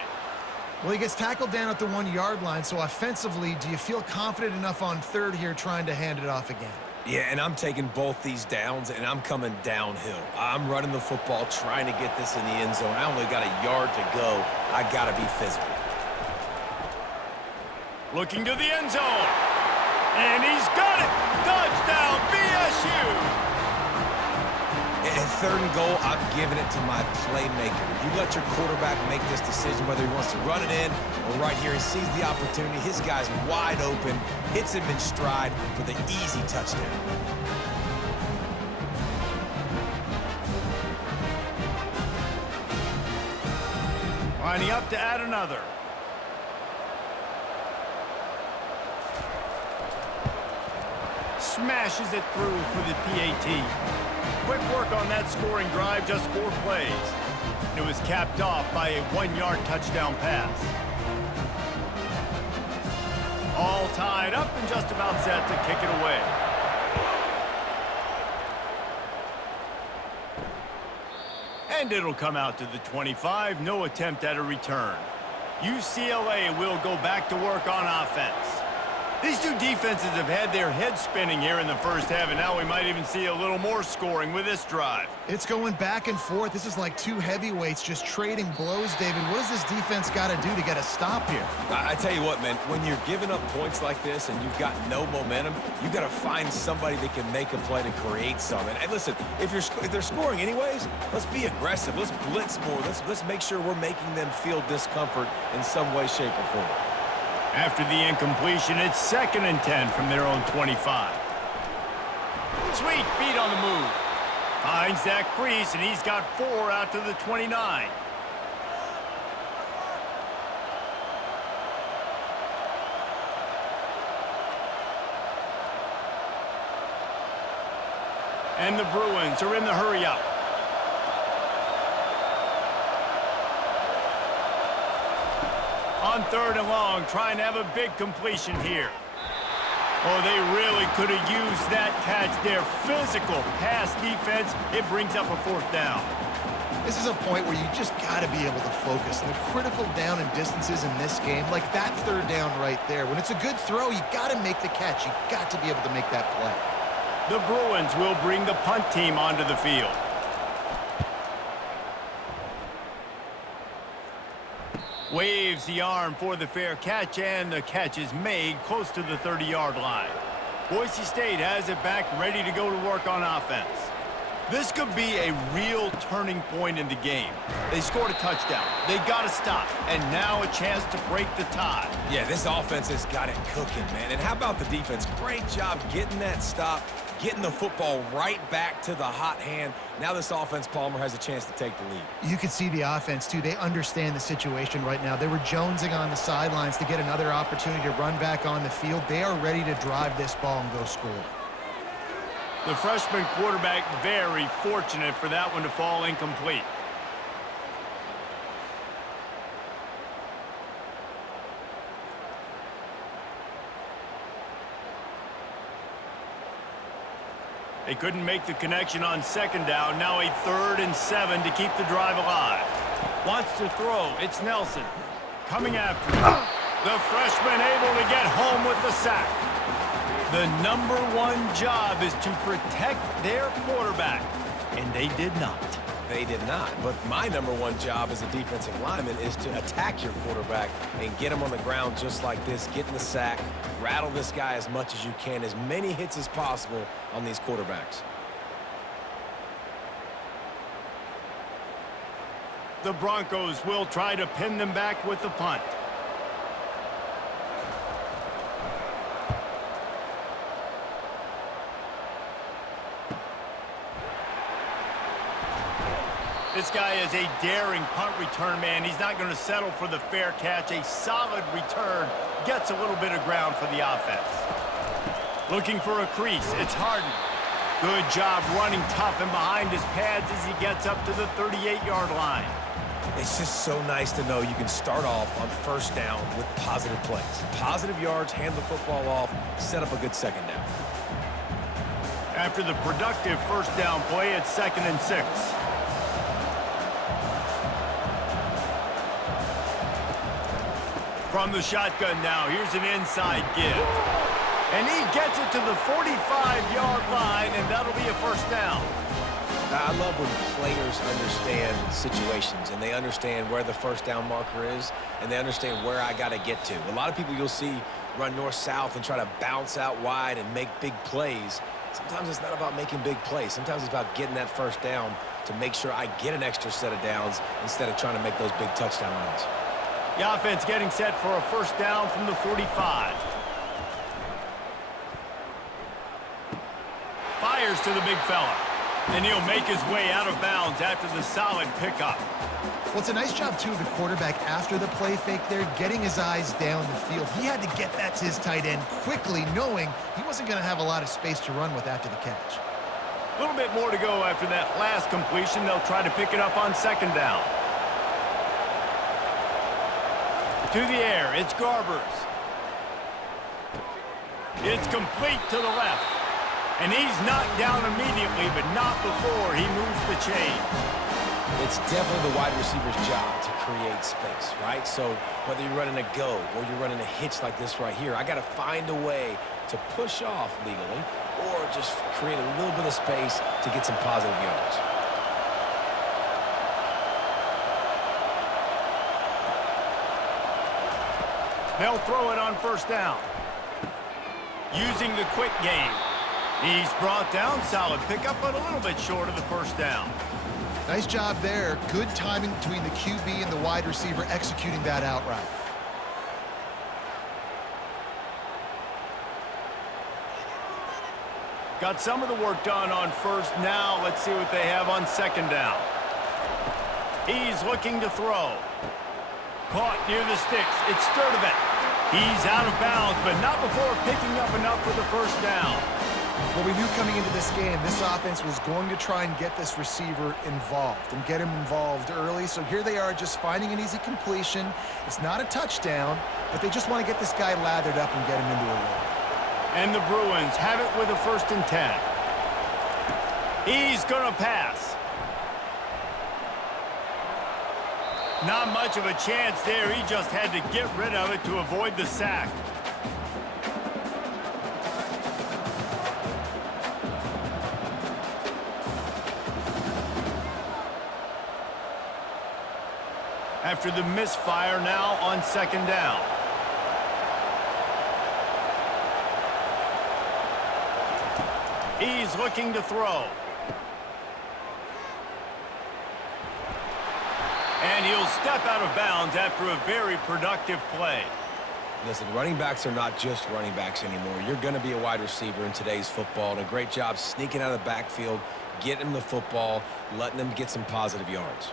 Well, he gets tackled down at the 1-yard line, so offensively, do you feel confident enough on 3rd here trying to hand it off again? Yeah, and I'm taking both these downs, and I'm coming downhill. I'm running the football, trying to get this in the end zone. I only got a yard to go. I got to be physical. Looking to the end zone. And he's got it! Touchdown, BSU! At 3rd and goal, I'm giving it to my playmaker. You let your quarterback make this decision, whether he wants to run it in or right here. He sees the opportunity. His guy's wide open, hits him in stride for the easy touchdown. Lining up to add another. Smashes it through for the PAT. Quick work on that scoring drive, just 4 plays. It was capped off by a 1-yard touchdown pass. All tied up and just about set to kick it away. And And it'll come out to the 25. No attempt at a return. UCLA will go back to work on offense. These two defenses have had their heads spinning here in the first half, and now we might even see a little more scoring with this drive. It's going back and forth. This is like two heavyweights just trading blows, David. What does this defense got to do to get a stop here? I tell you what, man, when you're giving up points like this and you've got no momentum, you've got to find somebody that can make a play to create something. And listen, if they're scoring anyways, let's be aggressive. Let's blitz more. Let's make sure we're making them feel discomfort in some way, shape, or form. After the incompletion, it's 2nd and 10 from their own 25. Sweet feet on the move. Finds that crease, and he's got 4 out to the 29. And the Bruins are in the hurry-up. On 3rd and long, trying to have a big completion here. Oh, they really could have used that catch there. Physical pass defense. It brings up a 4th down. This is a point where you just got to be able to focus. And the critical down and distances in this game, like that 3rd down right there. When it's a good throw, you got to make the catch. You got to be able to make that play. The Bruins will bring the punt team onto the field. Waves the arm for the fair catch, and the catch is made close to the 30-yard line. Boise State has it back, ready to go to work on offense. This could be a real turning point in the game. They scored a touchdown. They got to stop, and now a chance to break the tie. Yeah, this offense has got it cooking, man. And how about the defense? Great job getting that stop, getting the football right back to the hot hand. Now this offense, Palmer, has a chance to take the lead. You can see the offense, too. They understand the situation right now. They were jonesing on the sidelines to get another opportunity to run back on the field. They are ready to drive this ball and go score. The freshman quarterback very fortunate for that one to fall incomplete. They couldn't make the connection on 2nd down. Now a 3rd and 7 to keep the drive alive. Wants to throw. It's Nelson. Coming after him. The freshman able to get home with the sack. The #1 job is to protect their quarterback, and they did not. They did not. But my #1 job as a defensive lineman is to attack your quarterback and get him on the ground just like this, get in the sack, rattle this guy as much as you can, as many hits as possible on these quarterbacks. The Broncos will try to pin them back with the punt. This guy is a daring punt return man. He's not going to settle for the fair catch. A solid return gets a little bit of ground for the offense. Looking for a crease. It's Harden. Good job running tough and behind his pads as he gets up to the 38-yard line. It's just so nice to know you can start off on 1st down with positive plays. Positive yards, hand the football off, set up a good 2nd down. After the productive 1st down play, it's 2nd and 6. From the shotgun now, here's an inside give. And he gets it to the 45-yard line, and that'll be a 1st down. I love when players understand situations, and they understand where the 1st down marker is, and they understand where I got to get to. A lot of people you'll see run north-south and try to bounce out wide and make big plays. Sometimes it's not about making big plays. Sometimes it's about getting that 1st down to make sure I get an extra set of downs instead of trying to make those big touchdown runs. The offense getting set for a 1st down from the 45. Fires to the big fella. And he'll make his way out of bounds after the solid pickup. Well, it's a nice job, too, of the quarterback after the play fake there, getting his eyes down the field. He had to get that to his tight end quickly, knowing he wasn't going to have a lot of space to run with after the catch. A little bit more to go after that last completion. They'll try to pick it up on 2nd down. To the air, it's Garbers. It's complete to the left. And he's knocked down immediately, but not before he moves the chains. It's definitely the wide receiver's job to create space, right? So whether you're running a go or you're running a hitch like this right here, I got to find a way to push off legally or just create a little bit of space to get some positive yards. They'll throw it on first down. Using the quick game. He's brought down. Solid pickup, but a little bit short of the first down. Nice job there. Good timing between the QB and the wide receiver executing that outright. Got some of the work done on first. Now let's see what they have on second down. He's looking to throw. Caught near the sticks. It's Sturdivant. He's out of bounds, but not before picking up enough for the first down. Well, we knew coming into this game, this offense was going to try and get this receiver involved and get him involved early. So here they are just finding an easy completion. It's not a touchdown, but they just want to get this guy lathered up and get him into a rhythm. And the Bruins have it with a 1st and 10. He's going to pass. Not much of a chance there. He just had to get rid of it to avoid the sack. After the misfire, now on second down. He's looking to throw. And he'll step out of bounds after a very productive play. Listen, running backs are not just running backs anymore. You're going to be a wide receiver in today's football. And a great job sneaking out of the backfield, getting them the football, letting them get some positive yards.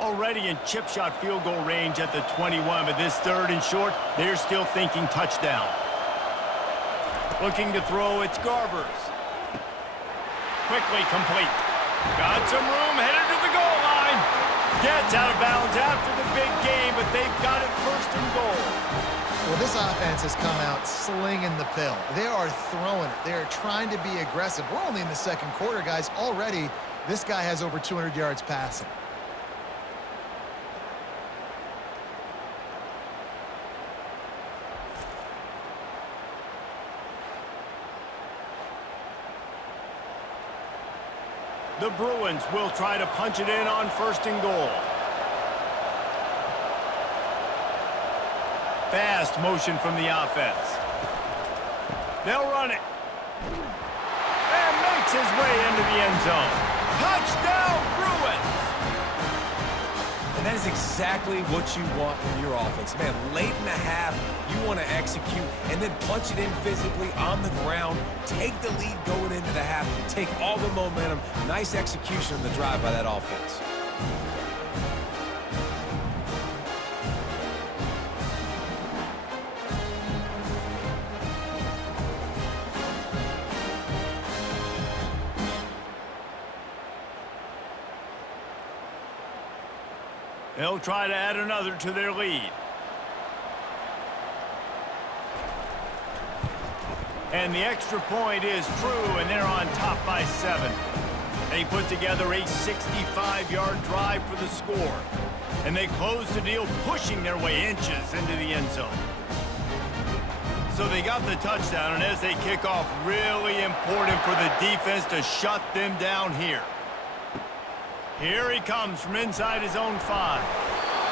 Already in chip shot field goal range at the 21, but this 3rd and short, they're still thinking touchdown. Looking to throw, it's Garbers. Quickly complete. Got some room, headed to the goal line. Gets out of bounds after the big game, but they've got it 1st and goal. Well, this offense has come out slinging the pill. They are throwing it. They are trying to be aggressive. We're only in the 2nd quarter, guys. Already, this guy has over 200 yards passing. The Bruins will try to punch it in on 1st and goal. Fast motion from the offense. They'll run it. And makes his way into the end zone. Touchdown, Bruins! And that is exactly what you want from your offense. Man, late in the half, you want to execute and then punch it in physically on the ground. Take the lead going into the half. Take all the momentum. Nice execution on the drive by that offense. They'll try to add another to their lead. And the extra point is true, and they're on top by 7. They put together a 65-yard drive for the score. And they close the deal, pushing their way inches into the end zone. So they got the touchdown, and as they kick off, really important for the defense to shut them down here. Here he comes from inside his own 5.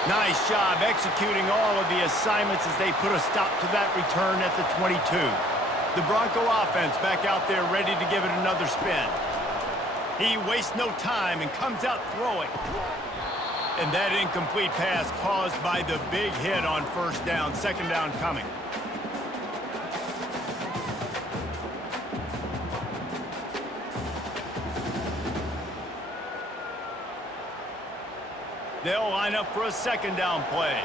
Nice job executing all of the assignments as they put a stop to that return at the 22. The Bronco offense back out there ready to give it another spin. He wastes no time and comes out throwing. And that incomplete pass caused by the big hit on 1st down. 2nd down coming. They'll line up for a 2nd down play.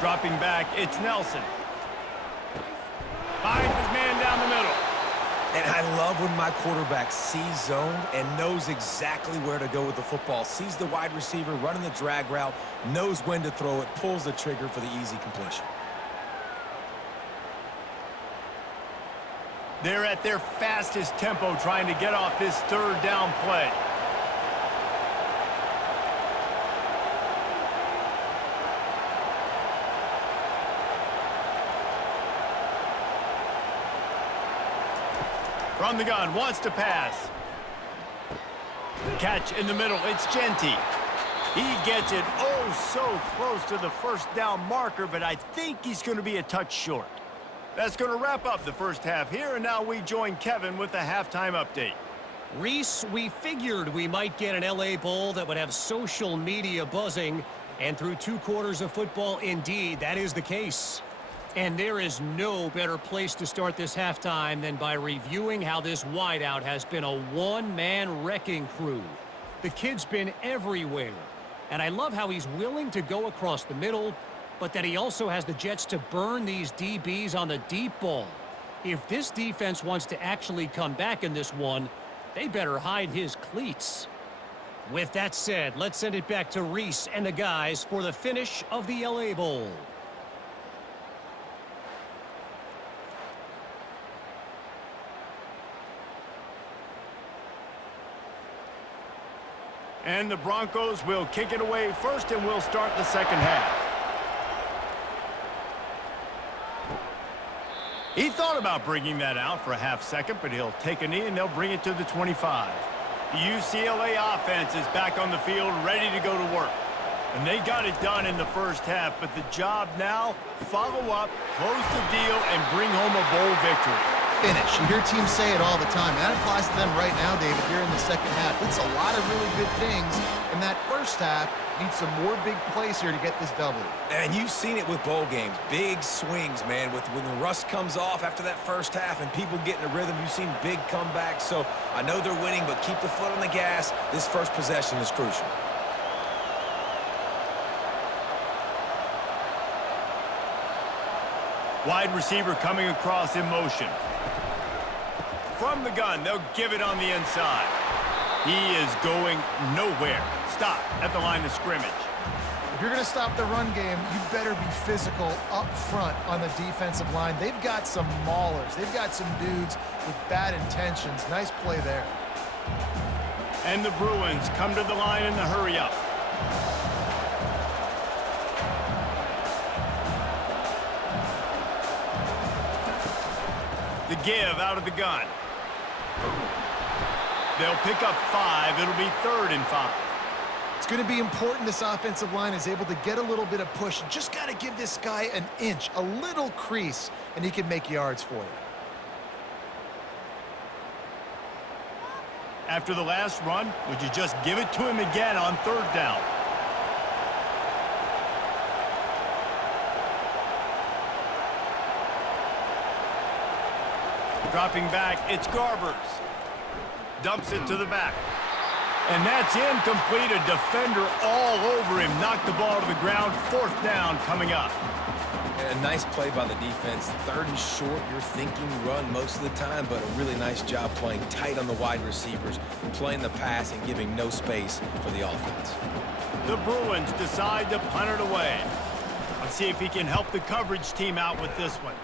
Dropping back, it's Nelson. Finds his man down the middle. And I love when my quarterback sees zone and knows exactly where to go with the football. Sees the wide receiver running the drag route, knows when to throw it, pulls the trigger for the easy completion. They're at their fastest tempo trying to get off this third down play. From the gun, wants to pass. Catch in the middle, it's Genty. He gets it oh so close to the first down marker, but I think he's going to be a touch short. That's going to wrap up the first half here, and now we join Kevin with the halftime update. Reese, we figured we might get an LA Bowl that would have social media buzzing, and through 2 quarters of football, indeed, that is the case. And there is no better place to start this halftime than by reviewing how this wideout has been a one-man wrecking crew. The kid's been everywhere, and I love how he's willing to go across the middle, but that he also has the jets to burn these DBs on the deep ball. If this defense wants to actually come back in this one, they better hide his cleats. With that said, let's send it back to Reese and the guys for the finish of the LA Bowl. And the Broncos will kick it away first, and we'll start the second half. He thought about bringing that out for a half second, but he'll take a knee and they'll bring it to the 25. The UCLA offense is back on the field, ready to go to work. And they got it done in the first half, but the job now, follow up, close the deal, and bring home a bowl victory. Finish. You hear teams say it all the time. That applies to them right now, David, here in the second half. It's a lot of really good things, and that first half needs some more big plays here to get this W. And you've seen it with bowl games. Big swings, man. When the rust comes off after that first half and people get in a rhythm, you've seen big comebacks. So I know they're winning, but keep the foot on the gas. This first possession is crucial. Wide receiver coming across in motion. From the gun, they'll give it on the inside. He is going nowhere. Stop at the line of scrimmage. If you're going to stop the run game, you better be physical up front on the defensive line. They've got some maulers. They've got some dudes with bad intentions. Nice play there. And the Bruins come to the line in the hurry-up. The give out of the gun. They'll pick up 5. It'll be 3rd and 5. It's going to be important this offensive line is able to get a little bit of push. Just got to give this guy an inch, a little crease, and he can make yards for you. After the last run, would you just give it to him again on 3rd down? Dropping back, it's Garbers. Dumps it to the back. And that's incomplete. A defender all over him. Knocked the ball to the ground. 4th down coming up. And a nice play by the defense. 3rd and short, you're thinking run most of the time, but a really nice job playing tight on the wide receivers, playing the pass and giving no space for the offense. The Bruins decide to punt it away. Let's see if he can help the coverage team out with this one.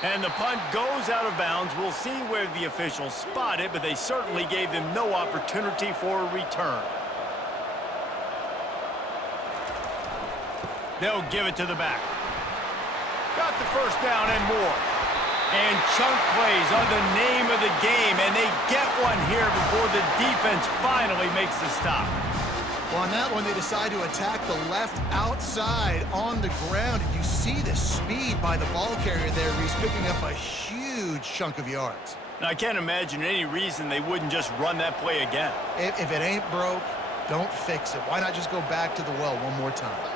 And the punt goes out of bounds. We'll see where the officials spot it, but they certainly gave them no opportunity for a return. They'll give it to the back. Got the first down and more. And chunk plays are the name of the game, and they get one here before the defense finally makes the stop. Well, on that one, they decide to attack the left outside on the ground. And you see the speed by the ball carrier there. He's picking up a huge chunk of yards. Now, I can't imagine any reason they wouldn't just run that play again. If it ain't broke, don't fix it. Why not just go back to the well one more time?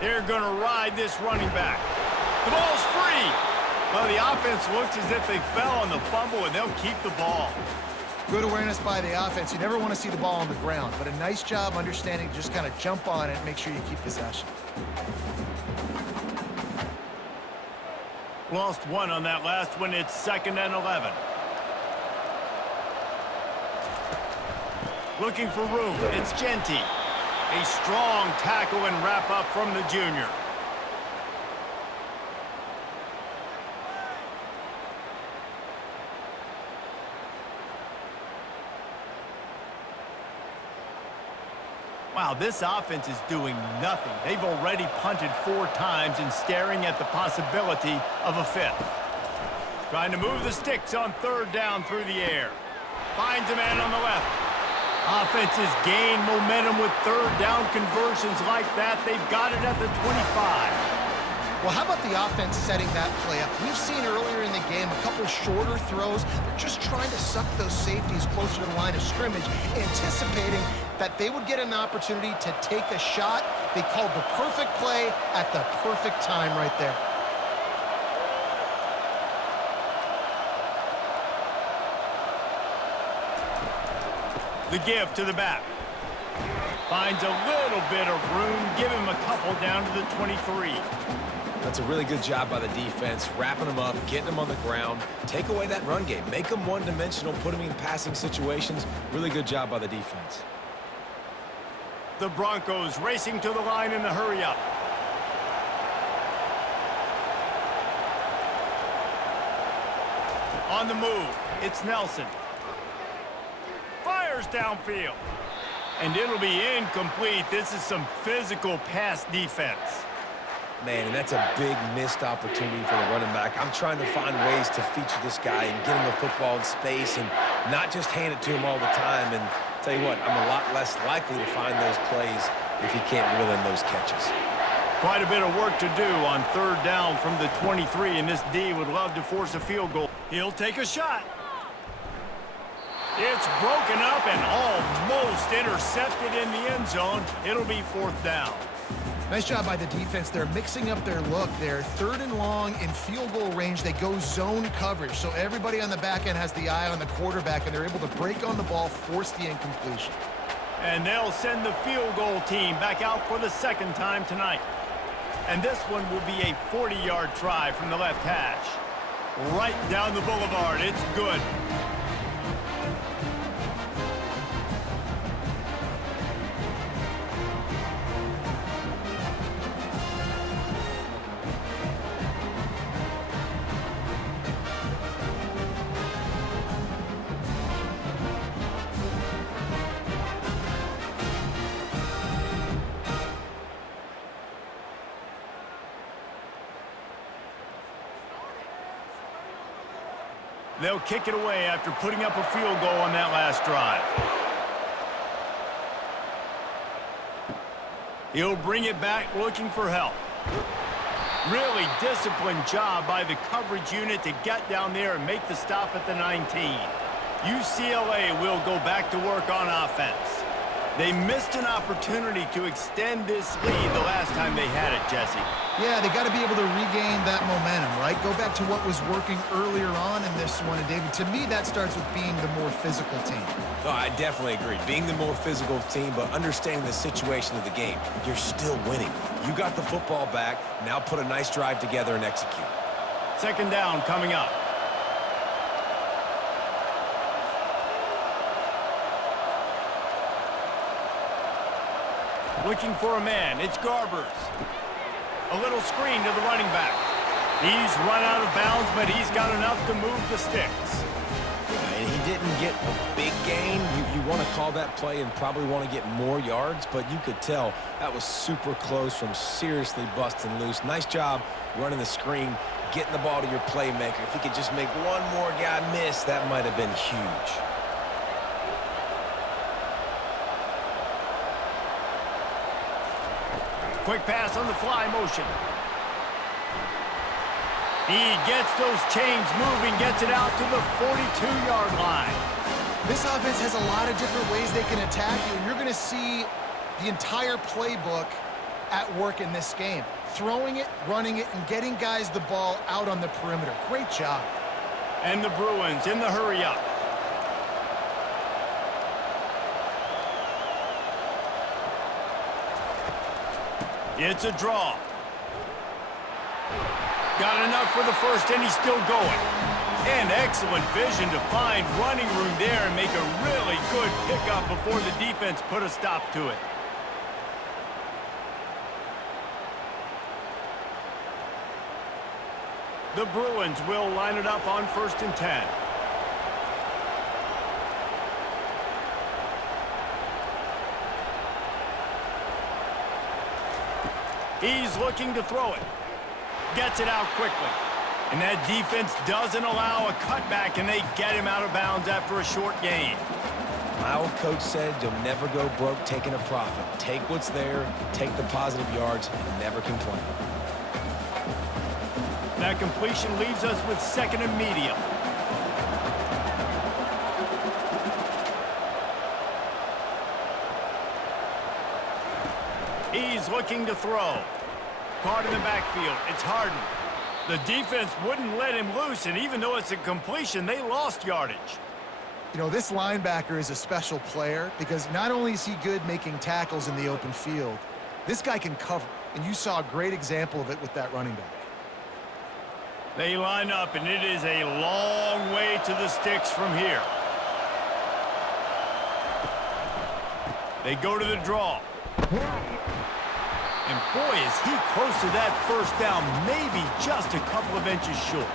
They're going to ride this running back. The ball's free. Well, the offense looks as if they fell on the fumble, and they'll keep the ball. Good awareness by the offense. You never want to see the ball on the ground, but a nice job understanding to just kind of jump on it and make sure you keep possession. Lost one on that last one. It's 2nd and 11. Looking for room. It's Genty. A strong tackle and wrap up from the junior. Wow, this offense is doing nothing. They've already punted 4 times and staring at the possibility of a 5th. Trying to move the sticks on 3rd down through the air. Finds a man on the left. Offenses gain momentum with 3rd down conversions like that. They've got it at the 25. Well, how about the offense setting that play up? We've seen earlier in the game a couple shorter throws. They're just trying to suck those safeties closer to the line of scrimmage, anticipating that they would get an opportunity to take a shot. They called the perfect play at the perfect time right there. The give to the back. Finds a little bit of room. Give him a couple down to the 23. That's a really good job by the defense, wrapping them up, getting them on the ground. Take away that run game. Make them one-dimensional, put them in passing situations. Really good job by the defense. The Broncos racing to the line in the hurry-up. On the move, it's Nelson. Fires downfield. And it'll be incomplete. This is some physical pass defense. Man, and that's a big missed opportunity for the running back. I'm trying to find ways to feature this guy and get him the football in space and not just hand it to him all the time. And tell you what, I'm a lot less likely to find those plays if he can't reel in those catches. Quite a bit of work to do on 3rd down from the 23, and this D would love to force a field goal. He'll take a shot. It's broken up and almost intercepted in the end zone. It'll be 4th down. Nice job by the defense. They're mixing up their look. They're 3rd and long in field goal range. They go zone coverage, so everybody on the back end has the eye on the quarterback, and they're able to break on the ball, force the incompletion. And they'll send the field goal team back out for the 2nd time tonight. And this one will be a 40-yard try from the left hash. Right down the boulevard. It's good. They'll kick it away after putting up a field goal on that last drive. He'll bring it back looking for help. Really disciplined job by the coverage unit to get down there and make the stop at the 19. UCLA will go back to work on offense. They missed an opportunity to extend this lead the last time they had it, Jesse. Yeah, they got to be able to regain that momentum, right? Go back to what was working earlier on in this one. And, David, to me, that starts with being the more physical team. Oh, I definitely agree. Being the more physical team, but understanding the situation of the game. You're still winning. You got the football back. Now put a nice drive together and execute. 2nd down coming up. Looking for a man. It's Garbers. A little screen to the running back. He's run out of bounds, but he's got enough to move the sticks. And he didn't get a big gain. You want to call that play and probably want to get more yards, but you could tell that was super close from seriously busting loose. Nice job running the screen, getting the ball to your playmaker. If he could just make one more guy miss, that might have been huge. Quick pass on the fly motion. He gets those chains moving, gets it out to the 42-yard line. This offense has a lot of different ways they can attack you, and you're going to see the entire playbook at work in this game. Throwing it, running it, and getting guys the ball out on the perimeter. Great job. And the Bruins in the hurry-up. It's a draw. Got enough for the first, and he's still going. And excellent vision to find running room there and make a really good pickup before the defense put a stop to it. The Bruins will line it up on 1st and 10. He's looking to throw it. Gets it out quickly. And that defense doesn't allow a cutback, and they get him out of bounds after a short gain. My old coach said you'll never go broke taking a profit. Take what's there, take the positive yards, and never complain. That completion leaves us with second and medium. He's looking to throw. Caught in the backfield. It's Harden. The defense wouldn't let him loose, and even though it's a completion, they lost yardage. You know, this linebacker is a special player because not only is he good making tackles in the open field, this guy can cover, and you saw a great example of it with that running back. They line up, and it is a long way to the sticks from here. They go to the draw. And boy, is he close to that first down, maybe just a couple of inches short.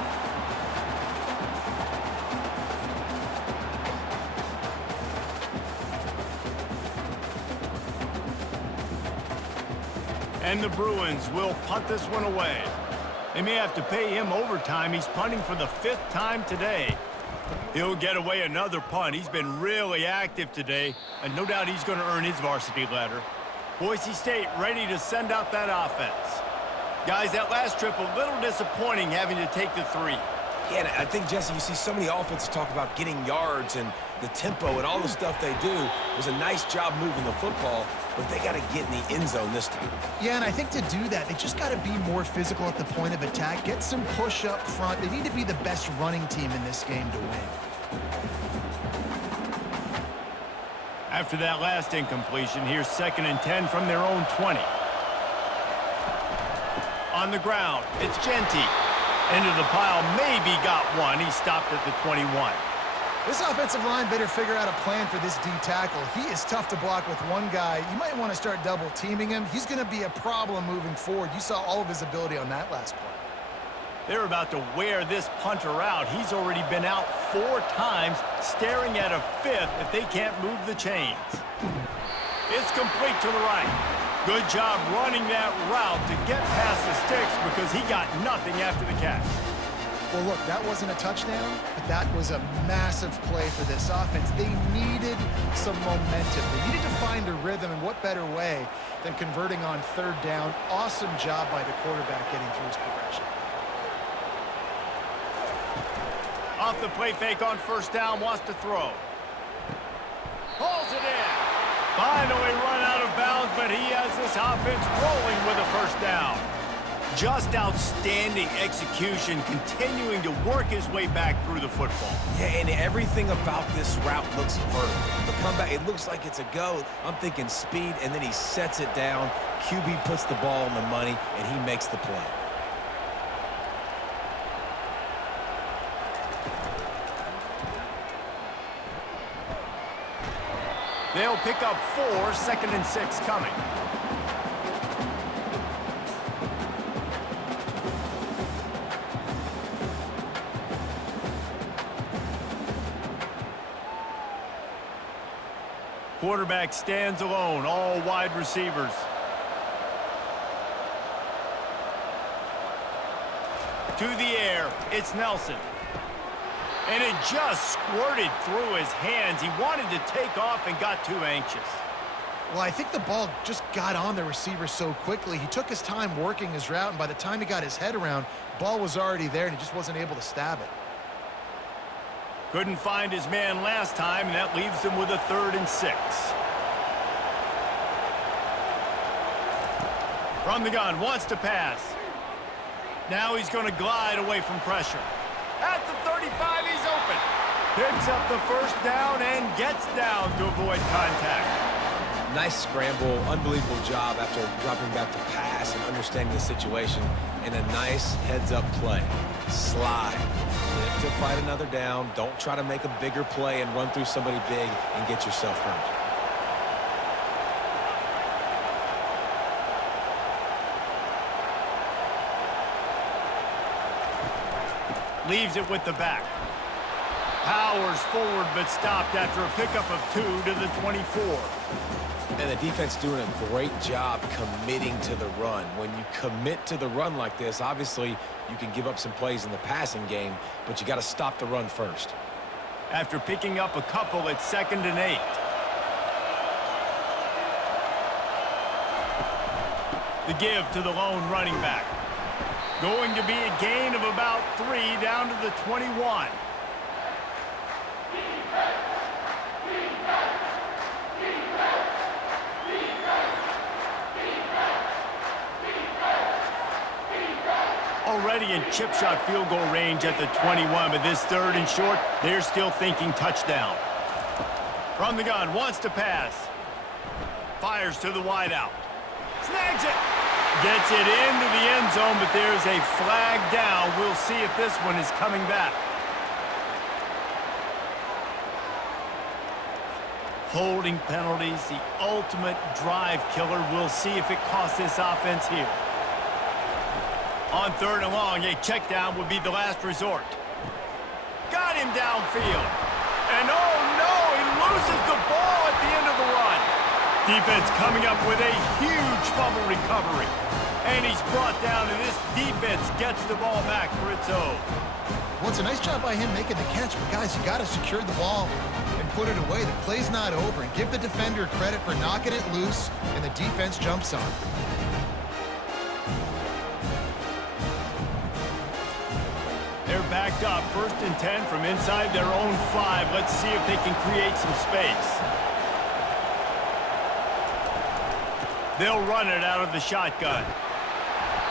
And the Bruins will punt this one away. They may have to pay him overtime. He's punting for the 5th time today. He'll get away another punt. He's been really active today, and no doubt he's going to earn his varsity letter. Boise State ready to send out that offense. Guys, that last trip a little disappointing having to take the 3. Yeah, and I think, Jesse, you see so many offenses talk about getting yards and the tempo and all the stuff they do. It was a nice job moving the football, but they got to get in the end zone this time. Yeah, and I think to do that, they just got to be more physical at the point of attack, get some push up front. They need to be the best running team in this game to win. After that last incompletion, here's 2nd and 10 from their own 20. On the ground, it's Genty. Into the pile, maybe got one. He stopped at the 21. This offensive line better figure out a plan for this D tackle. He is tough to block with one guy. You might want to start double teaming him. He's going to be a problem moving forward. You saw all of his ability on that last play. They're about to wear this punter out. He's already been out 4 times, staring at a 5th if they can't move the chains. It's complete to the right. Good job running that route to get past the sticks because he got nothing after the catch. Well, look, that wasn't a touchdown, but that was a massive play for this offense. They needed some momentum. They needed to find a rhythm, and what better way than converting on 3rd down. Awesome job by the quarterback getting through his progression. Off the play fake on 1st down, wants to throw. Pulls it in. Finally run out of bounds, but he has this offense rolling with a 1st down. Just outstanding execution, continuing to work his way back through the football. Yeah, and everything about this route looks vertical. The comeback, it looks like it's a go. I'm thinking speed, and then he sets it down. QB puts the ball on the money, and he makes the play. They'll pick up 4, 2nd and 6 coming. Quarterback stands alone, all wide receivers. To the air, it's Nelson. And it just squirted through his hands. He wanted to take off and got too anxious. Well, I think the ball just got on the receiver so quickly. He took his time working his route, and by the time he got his head around, ball was already there, and he just wasn't able to stab it. Couldn't find his man last time, and that leaves him with a 3rd and 6. From the gun, wants to pass. Now he's going to glide away from pressure. At the 35, he's open. Picks up the 1st down and gets down to avoid contact. Nice scramble, unbelievable job after dropping back to pass and understanding the situation, and a nice heads-up play. Slide. Live to fight another down. Don't try to make a bigger play and run through somebody big and get yourself hurt. Leaves it with the back. Powers forward, but stopped after a pickup of 2 to the 24. And the defense doing a great job committing to the run. When you commit to the run like this, obviously you can give up some plays in the passing game, but you got to stop the run first. After picking up a couple, it's 2nd and 8. The give to the lone running back. Going to be a gain of about 3 down to the 21. Already in chip shot field goal range at the 21, but this 3rd and short, they're still thinking touchdown. From the gun, wants to pass. Fires to the wideout. Snags it. Gets it into the end zone, but there's a flag down. We'll see if this one is coming back. Holding penalties, the ultimate drive killer. We'll see if it costs this offense here. On 3rd and long, a check down would be the last resort. Got him downfield. And oh no, he loses the ball at the end of the run. Defense coming up with a huge fumble recovery. And he's brought down, and this defense gets the ball back for its own. Well, it's a nice job by him making the catch, but guys, you got to secure the ball and put it away. The play's not over, and give the defender credit for knocking it loose, and the defense jumps on. They're backed up, 1st and 10 from inside their own 5. Let's see if they can create some space. They'll run it out of the shotgun.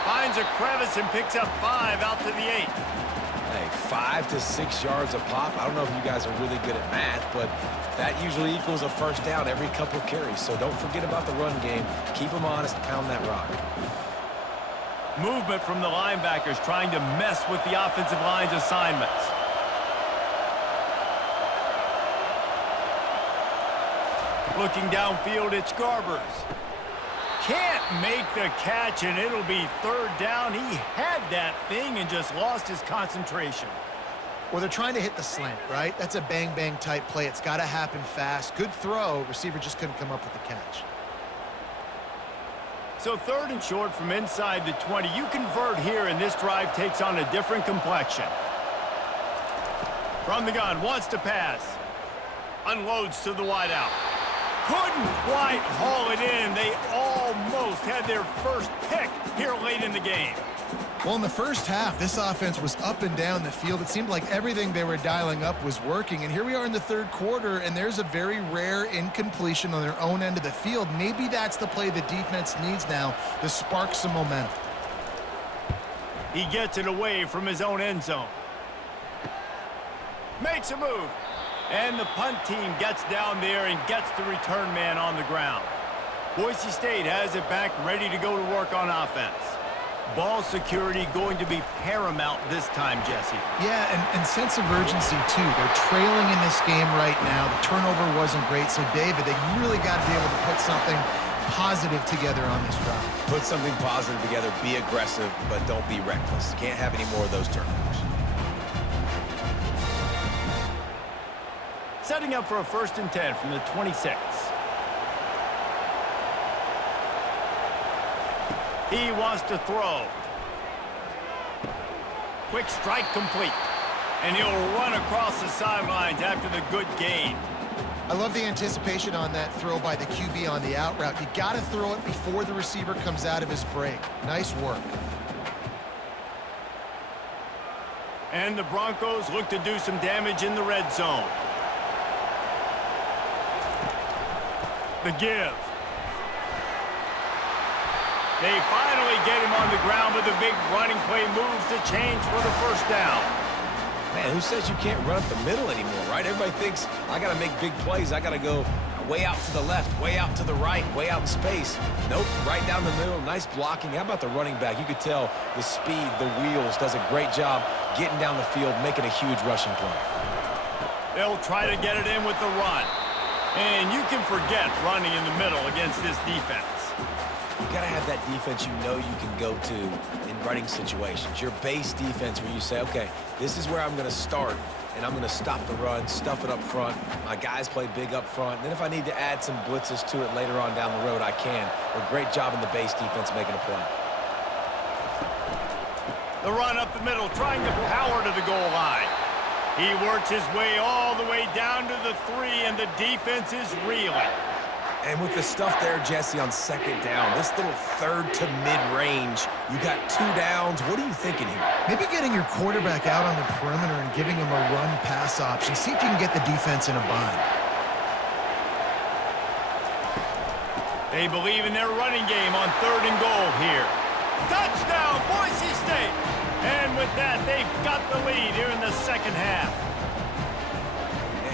Finds a crevice and picks up 5 out to the 8. Hey, 5 to 6 yards a pop. I don't know if you guys are really good at math, but that usually equals a 1st down every couple of carries. So don't forget about the run game. Keep them honest, pound that rock. Movement from the linebackers trying to mess with the offensive line's assignments. Looking downfield, it's Garbers. Can't make the catch, and it'll be 3rd down. He had that thing and just lost his concentration. Well, they're trying to hit the slant, right? That's a bang-bang type play. It's got to happen fast. Good throw. Receiver just couldn't come up with the catch. So 3rd and short from inside the 20. You convert here, and this drive takes on a different complexion. From the gun, wants to pass. Unloads to the wideout. Couldn't quite haul it in. They almost had their first pick here late in the game. Well, in the first half, this offense was up and down the field. It seemed like everything they were dialing up was working. And here we are in the 3rd quarter, and there's a very rare incompletion on their own end of the field. Maybe that's the play the defense needs now to spark some momentum. He gets it away from his own end zone. Makes a move. And the punt team gets down there and gets the return man on the ground. Boise State has it back, ready to go to work on offense. Ball security going to be paramount this time, Jesse. Yeah, and sense of urgency, too. They're trailing in this game right now. The turnover wasn't great. So, David, they really got to be able to put something positive together on this drive. Put something positive together, be aggressive, but don't be reckless. Can't have any more of those turnovers. Setting up for a 1st and 10 from the 26. He wants to throw. Quick strike complete. And he'll run across the sidelines after the good gain. I love the anticipation on that throw by the QB on the out route. You got to throw it before the receiver comes out of his break. Nice work. And the Broncos look to do some damage in the red zone. The give. They finally get him on the ground with a big running play, moves the change for the 1st down. Man, who says you can't run up the middle anymore, right? Everybody thinks I got to make big plays. I got to go way out to the left, way out to the right, way out in space. Nope, right down the middle. Nice blocking. How about the running back? You could tell the speed, the wheels, does a great job getting down the field, making a huge rushing play. They'll try to get it in with the run. And you can forget running in the middle against this defense. You got to have that defense you know you can go to in running situations. Your base defense where you say, okay, this is where I'm going to start, and I'm going to stop the run, stuff it up front. My guys play big up front. And then if I need to add some blitzes to it later on down the road, I can. A great job in the base defense making a play. The run up the middle, trying to power to the goal line. He works his way all the way down to the 3, and the defense is reeling. And with the stuff there, Jesse, on second down, this little third to mid-range, you got 2 downs. What are you thinking here? Maybe getting your quarterback out on the perimeter and giving him a run-pass option. See if you can get the defense in a bind. They believe in their running game on 3rd and goal here. Touchdown, Boise State! And with that, they've got the lead here in the second half.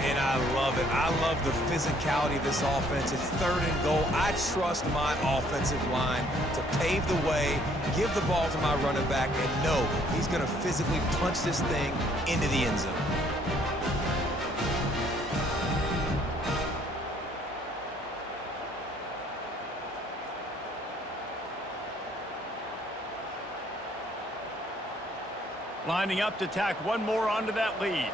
And I love it. I love the physicality of this offense. It's 3rd and goal. I trust my offensive line to pave the way, give the ball to my running back, and know he's going to physically punch this thing into the end zone. Lining up to tack one more onto that lead.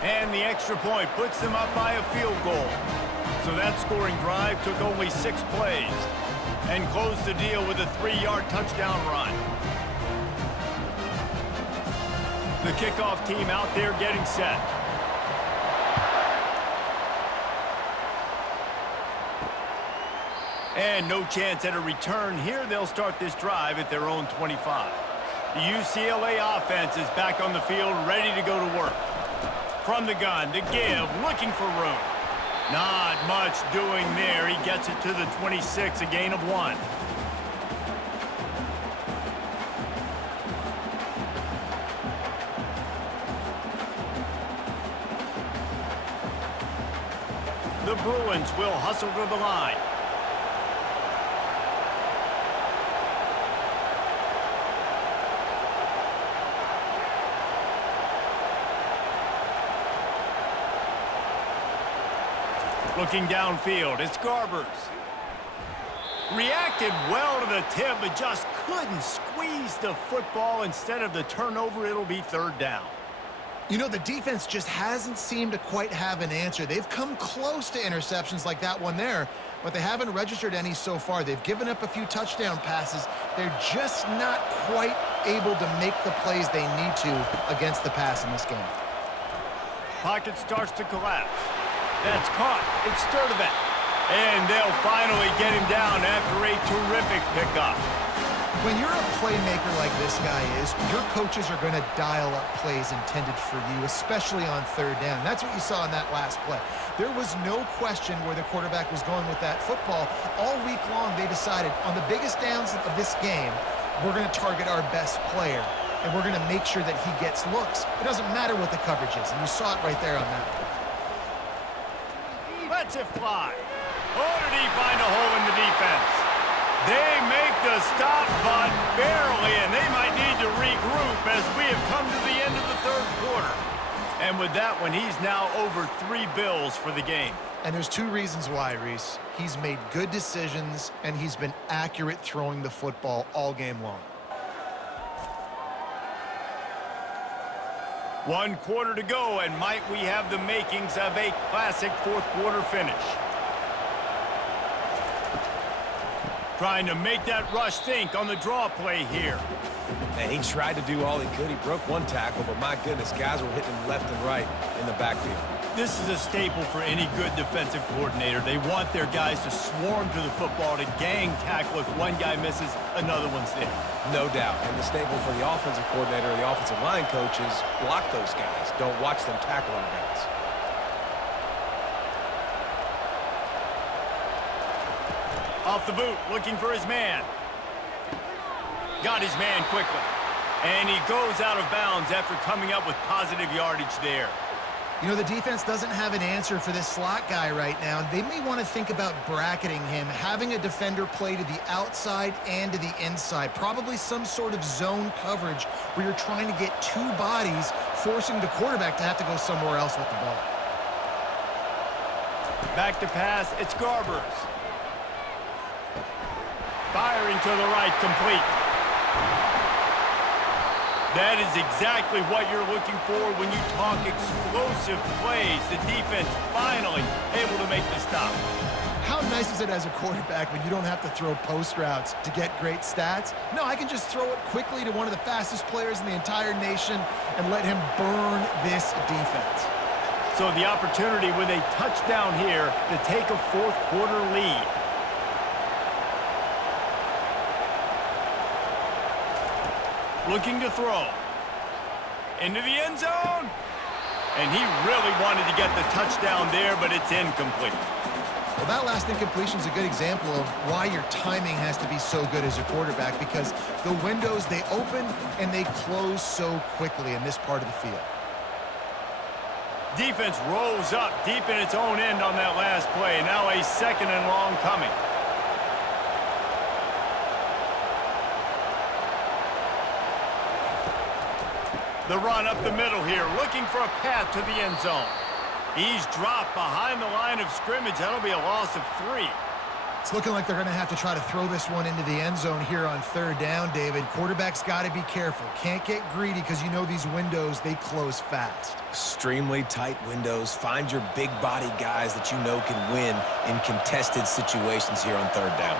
And the extra point puts them up by a field goal. So that scoring drive took only 6 plays and closed the deal with a 3-yard touchdown run. The kickoff team out there getting set. And no chance at a return here. They'll start this drive at their own 25. The UCLA offense is back on the field, ready to go to work. From the gun, the give, looking for room. Not much doing there. He gets it to the 26, a gain of 1. The Bruins will hustle to the line. Looking downfield, it's Garbers. Reacted well to the tip, but just couldn't squeeze the football. Instead of the turnover, it'll be 3rd down. You know, the defense just hasn't seemed to quite have an answer. They've come close to interceptions like that one there, but they haven't registered any so far. They've given up a few touchdown passes. They're just not quite able to make the plays they need to against the pass in this game. Pocket starts to collapse. That's caught. It's Sturdivant. And they'll finally get him down after a terrific pickup. When you're a playmaker like this guy is, your coaches are going to dial up plays intended for you, especially on 3rd down. That's what you saw in that last play. There was no question where the quarterback was going with that football. All week long, they decided on the biggest downs of this game, we're going to target our best player, and we're going to make sure that he gets looks. It doesn't matter what the coverage is, and you saw it right there on that play. Lets it fly. Oh, did he find a hole in the defense? They make the stop, but barely, and they might need to regroup as we have come to the end of the 3rd quarter. And with that one, he's now over 3 bills for the game. And there's 2 reasons why, Reese. He's made good decisions, and he's been accurate throwing the football all game long. 1 quarter to go, and might we have the makings of a classic 4th quarter finish. Trying to make that rush think on the draw play here. And he tried to do all he could. He broke 1 tackle, but my goodness, guys were hitting him left and right in the backfield. This is a staple for any good defensive coordinator. They want their guys to swarm to the football, to gang tackle. If one guy misses, another one's there. No doubt. And the staple for the offensive coordinator or the offensive line coach is block those guys. Don't watch them tackle our guys. Off the boot, looking for his man. Got his man quickly. And he goes out of bounds after coming up with positive yardage there. You know, the defense doesn't have an answer for this slot guy right now. They may want to think about bracketing him, having a defender play to the outside and to the inside. Probably some sort of zone coverage where you're trying to get 2 bodies, forcing the quarterback to have to go somewhere else with the ball. Back to pass, it's Garbers. Firing to the right, complete. That is exactly what you're looking for when you talk explosive plays. The defense finally able to make the stop. How nice is it as a quarterback when you don't have to throw post routes to get great stats? No, I can just throw it quickly to one of the fastest players in the entire nation and let him burn this defense. So the opportunity with a touchdown here to take a fourth quarter lead. Looking to throw. Into the end zone. And he really wanted to get the touchdown there, but it's incomplete. Well, that last incompletion is a good example of why your timing has to be so good as a quarterback, because the windows, they open and they close so quickly in this part of the field. Defense rolls up deep in its own end on that last play. Now a second and long coming. The run up the middle here, looking for a path to the end zone. He's dropped behind the line of scrimmage. That'll be a loss of 3. It's looking like they're going to have to try to throw this one into the end zone here on third down, David. Quarterback's got to be careful. Can't get greedy because you know these windows, they close fast. Extremely tight windows. Find your big body guys that you know can win in contested situations here on third down.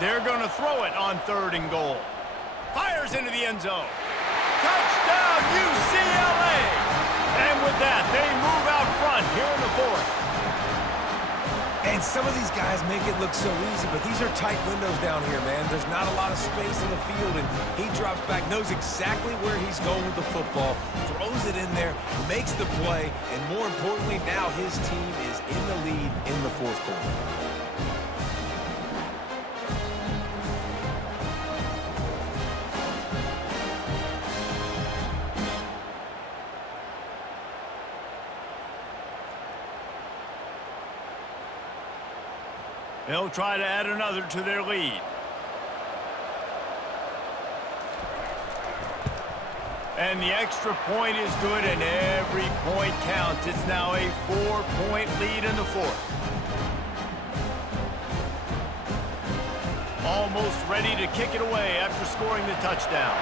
They're going to throw it on 3rd and goal. Fires into the end zone. Touchdown, UCLA! And with that, they move out front here in the 4th. And some of these guys make it look so easy, but these are tight windows down here, man. There's not a lot of space in the field, and he drops back, knows exactly where he's going with the football, throws it in there, makes the play, and more importantly, now his team is in the lead in the 4th quarter. They'll try to add another to their lead. And the extra point is good, and every point counts. It's now a 4-point lead in the 4th. Almost ready to kick it away after scoring the touchdown.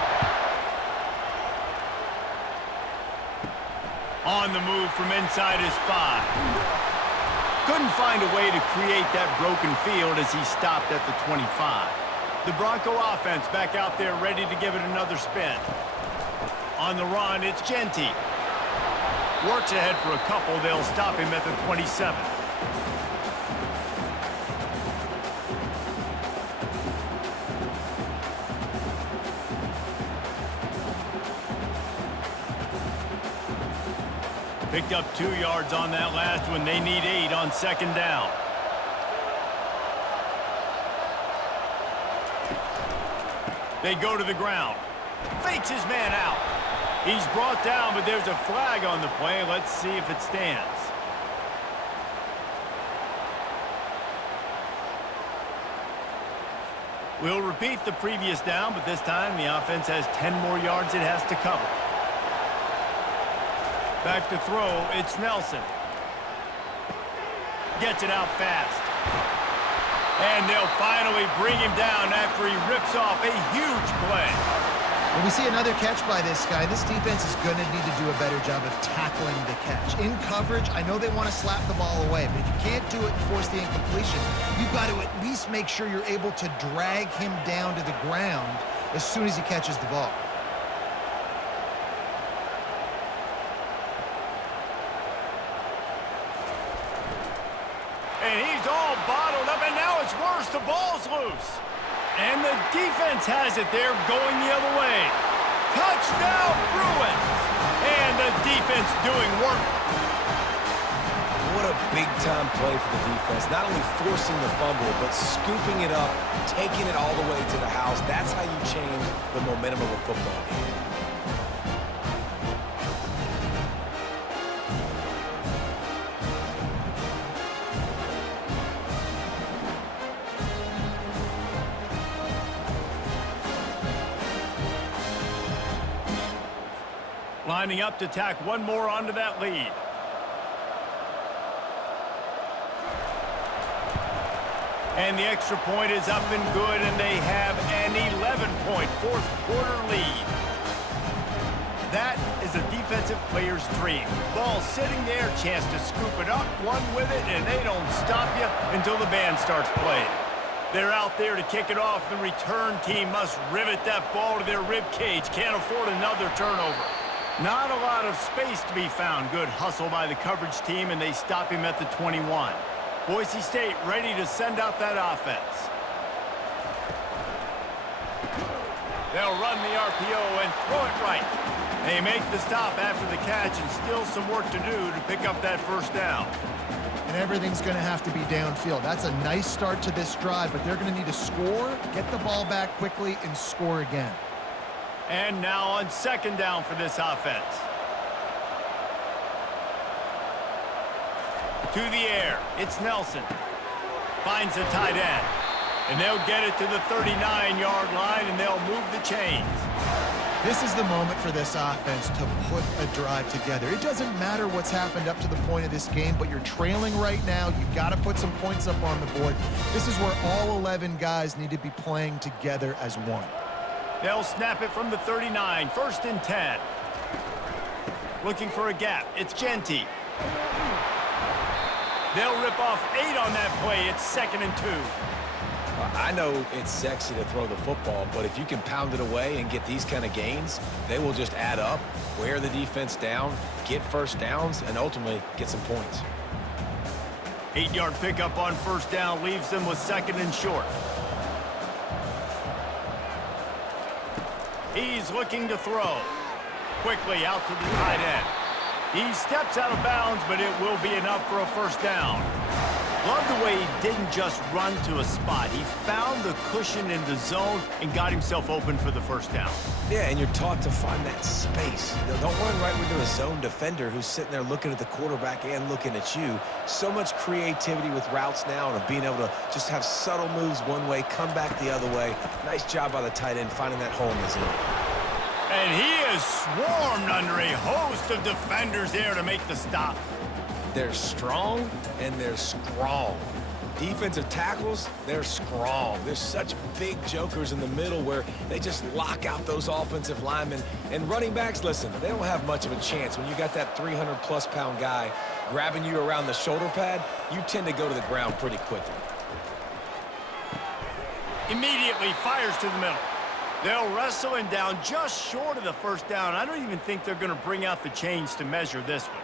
On the move from inside his 5. Couldn't find a way to create that broken field as he stopped at the 25. The Bronco offense back out there ready to give it another spin. On the run, it's Genty. Works ahead for a couple. They'll stop him at the 27. Picked up 2 yards on that last one. They need 8 on 2nd down. They go to the ground. Fakes his man out. He's brought down, but there's a flag on the play. Let's see if it stands. We'll repeat the previous down, but this time the offense has 10 more yards it has to cover. Back to throw, it's Nelson. Gets it out fast. And they'll finally bring him down after he rips off a huge play. When we see another catch by this guy, this defense is going to need to do a better job of tackling the catch. In coverage, I know they want to slap the ball away, but if you can't do it and force the incompletion, you've got to at least make sure you're able to drag him down to the ground as soon as he catches the ball. And he's all bottled up, and now it's worse. The ball's loose. And the defense has it there, going the other way. Touchdown, Bruins! And the defense doing work. What a big-time play for the defense. Not only forcing the fumble, but scooping it up, taking it all the way to the house. That's how you change the momentum of a football game. Lining up to tack one more onto that lead. And the extra point is up and good, and they have an 11-point fourth-quarter lead. That is a defensive player's dream. Ball sitting there, chance to scoop it up, run with it, and they don't stop you until the band starts playing. They're out there to kick it off. The return team must rivet that ball to their rib cage. Can't afford another turnover. Not a lot of space to be found. Good hustle by the coverage team, and they stop him at the 21. Boise State ready to send out that offense. They'll run the RPO and throw it right. They make the stop after the catch, and still some work to do to pick up that first down. And everything's going to have to be downfield. That's a nice start to this drive, but they're going to need to score, get the ball back quickly, and score again. And now on second down for this offense. To the air, it's Nelson. Finds the tight end. And they'll get it to the 39-yard line, and they'll move the chains. This is the moment for this offense to put a drive together. It doesn't matter what's happened up to the point of this game, but you're trailing right now. You've got to put some points up on the board. This is where all 11 guys need to be playing together as one. They'll snap it from the 39, 1st and 10. Looking for a gap. It's Genty. They'll rip off 8 on that play. It's 2nd and 2. I know it's sexy to throw the football, but if you can pound it away and get these kind of gains, they will just add up, wear the defense down, get first downs, and ultimately get some points. 8-yard pickup on first down leaves them with 2nd and short. He's looking to throw. Quickly out to the tight end. He steps out of bounds, but it will be enough for a first down. Love the way he didn't just run to a spot. He found the cushion in the zone and got himself open for the first down. Yeah, and you're taught to find that space. Don't run right into a zone defender who's sitting there looking at the quarterback and looking at you. So much creativity with routes now and being able to just have subtle moves one way, come back the other way. Nice job by the tight end finding that hole in the zone. And he is swarmed under a host of defenders there to make the stop. They're strong and they're strong. Defensive tackles, they're strong. There's such big jokers in the middle where they just lock out those offensive linemen. And running backs, listen, they don't have much of a chance. When you got that 300-plus pound guy grabbing you around the shoulder pad, you tend to go to the ground pretty quickly. Immediately fires to the middle. They'll wrestle him down just short of the first down. I don't even think they're going to bring out the chains to measure this one.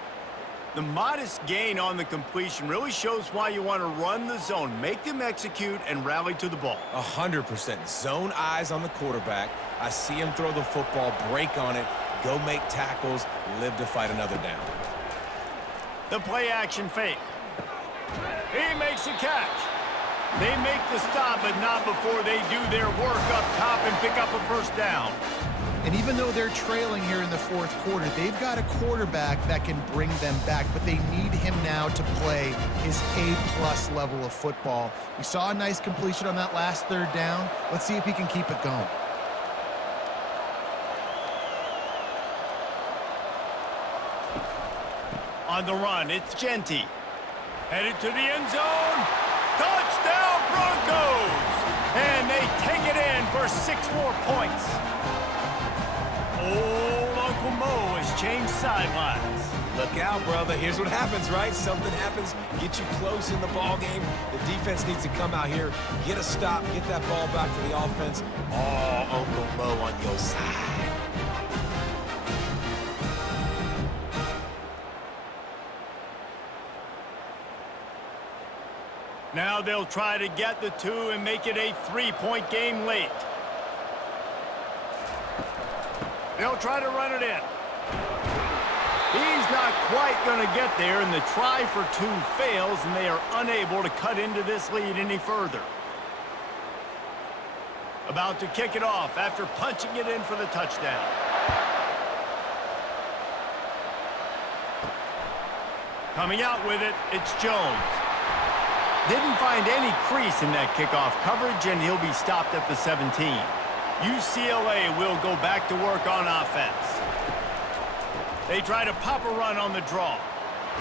The modest gain on the completion really shows why you want to run the zone, make them execute, and rally to the ball. 100%. Zone eyes on the quarterback. I see him throw the football, break on it, go make tackles, live to fight another down. The play-action fake. He makes a catch. They make the stop, but not before they do their work up top and pick up a first down. And even though they're trailing here in the fourth quarter, they've got a quarterback that can bring them back, but they need him now to play his A-plus level of football. We saw a nice completion on that last third down. Let's see if he can keep it going. On the run, it's Genty. Headed to the end zone. Touchdown, Broncos! And they take it in for 6 more points. Old Uncle Mo has changed sidelines. Look out, brother. Here's what happens, right? Something happens, get you close in the ball game. The defense needs to come out here, get a stop, get that ball back to the offense. Oh, Uncle Mo on your side. Now they'll try to get the 2 and make it a 3-point game late. They'll try to run it in. He's not quite going to get there, and the try for 2 fails, and they are unable to cut into this lead any further. About to kick it off after punching it in for the touchdown. Coming out with it, it's Jones. Didn't find any crease in that kickoff coverage, and he'll be stopped at the 17. UCLA will go back to work on offense. They try to pop a run on the draw.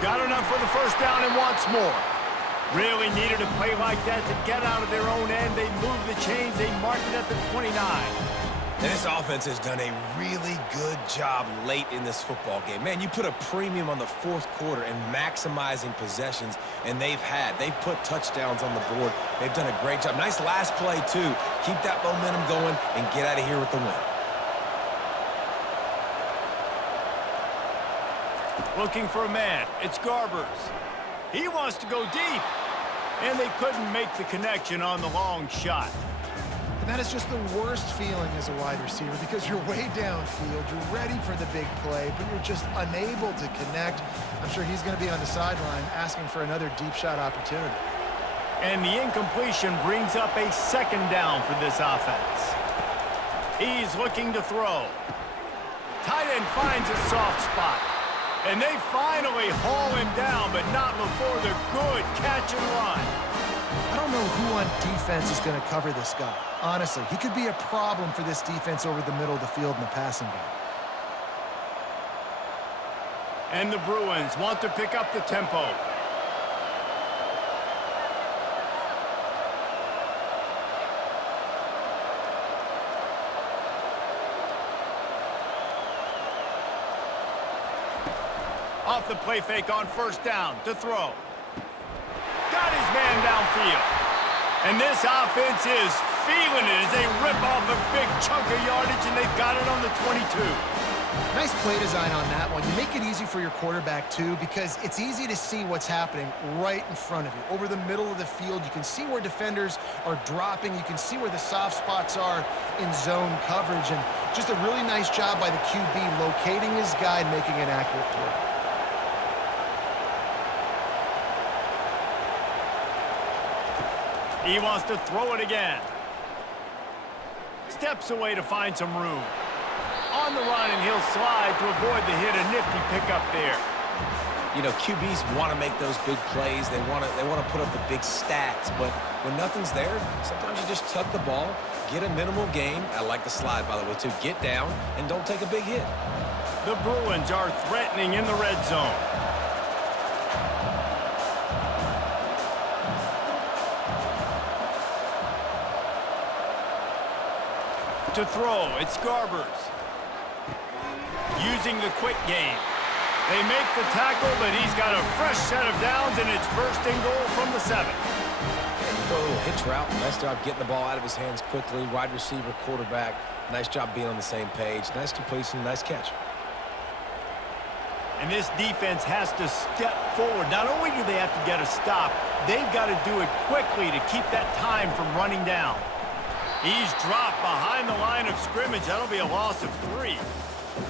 Got enough for the first down and wants more. Really needed a play like that to get out of their own end. They moved the chains. They marked it at the 29. And this offense has done a really good job late in this football game. Man, you put a premium on the fourth quarter and maximizing possessions, and they've put touchdowns on the board. They've done a great job. Nice last play, too. Keep that momentum going and get out of here with the win. Looking for a man. It's Garbers. He wants to go deep. And they couldn't make the connection on the long shot. And that is just the worst feeling as a wide receiver because you're way downfield, you're ready for the big play, but you're just unable to connect. I'm sure he's going to be on the sideline asking for another deep shot opportunity. And the incompletion brings up a second down for this offense. He's looking to throw. Tight end finds a soft spot. And they finally haul him down, but not before the good catch and run. I don't know who on defense is going to cover this guy. Honestly, he could be a problem for this defense over the middle of the field in the passing game. And the Bruins want to pick up the tempo. Off the play fake on first down to throw. Got his man downfield. And this offense is feeling it as they rip off a big chunk of yardage, and they've got it on the 22. Nice play design on that one. You make it easy for your quarterback, too, because it's easy to see what's happening right in front of you. Over the middle of the field, you can see where defenders are dropping. You can see where the soft spots are in zone coverage. And just a really nice job by the QB locating his guy and making an accurate throw. He wants to throw it again. Steps away to find some room. On the run, and he'll slide to avoid the hit. A nifty pickup there. You know, QBs want to make those big plays. They want to put up the big stats. But when nothing's there, sometimes you just tuck the ball, get a minimal gain. I like the slide, by the way, too. Get down and don't take a big hit. The Bruins are threatening in the red zone. To throw, it's Garbers. Using the quick game. They make the tackle, but he's got a fresh set of downs, and it's first and goal from the 7. And throw a little hitch route. Nice job getting the ball out of his hands quickly. Wide receiver, quarterback. Nice job being on the same page. Nice completion, nice catch. And this defense has to step forward. Not only do they have to get a stop, they've got to do it quickly to keep that time from running down. He's dropped behind the line of scrimmage. That'll be a loss of 3.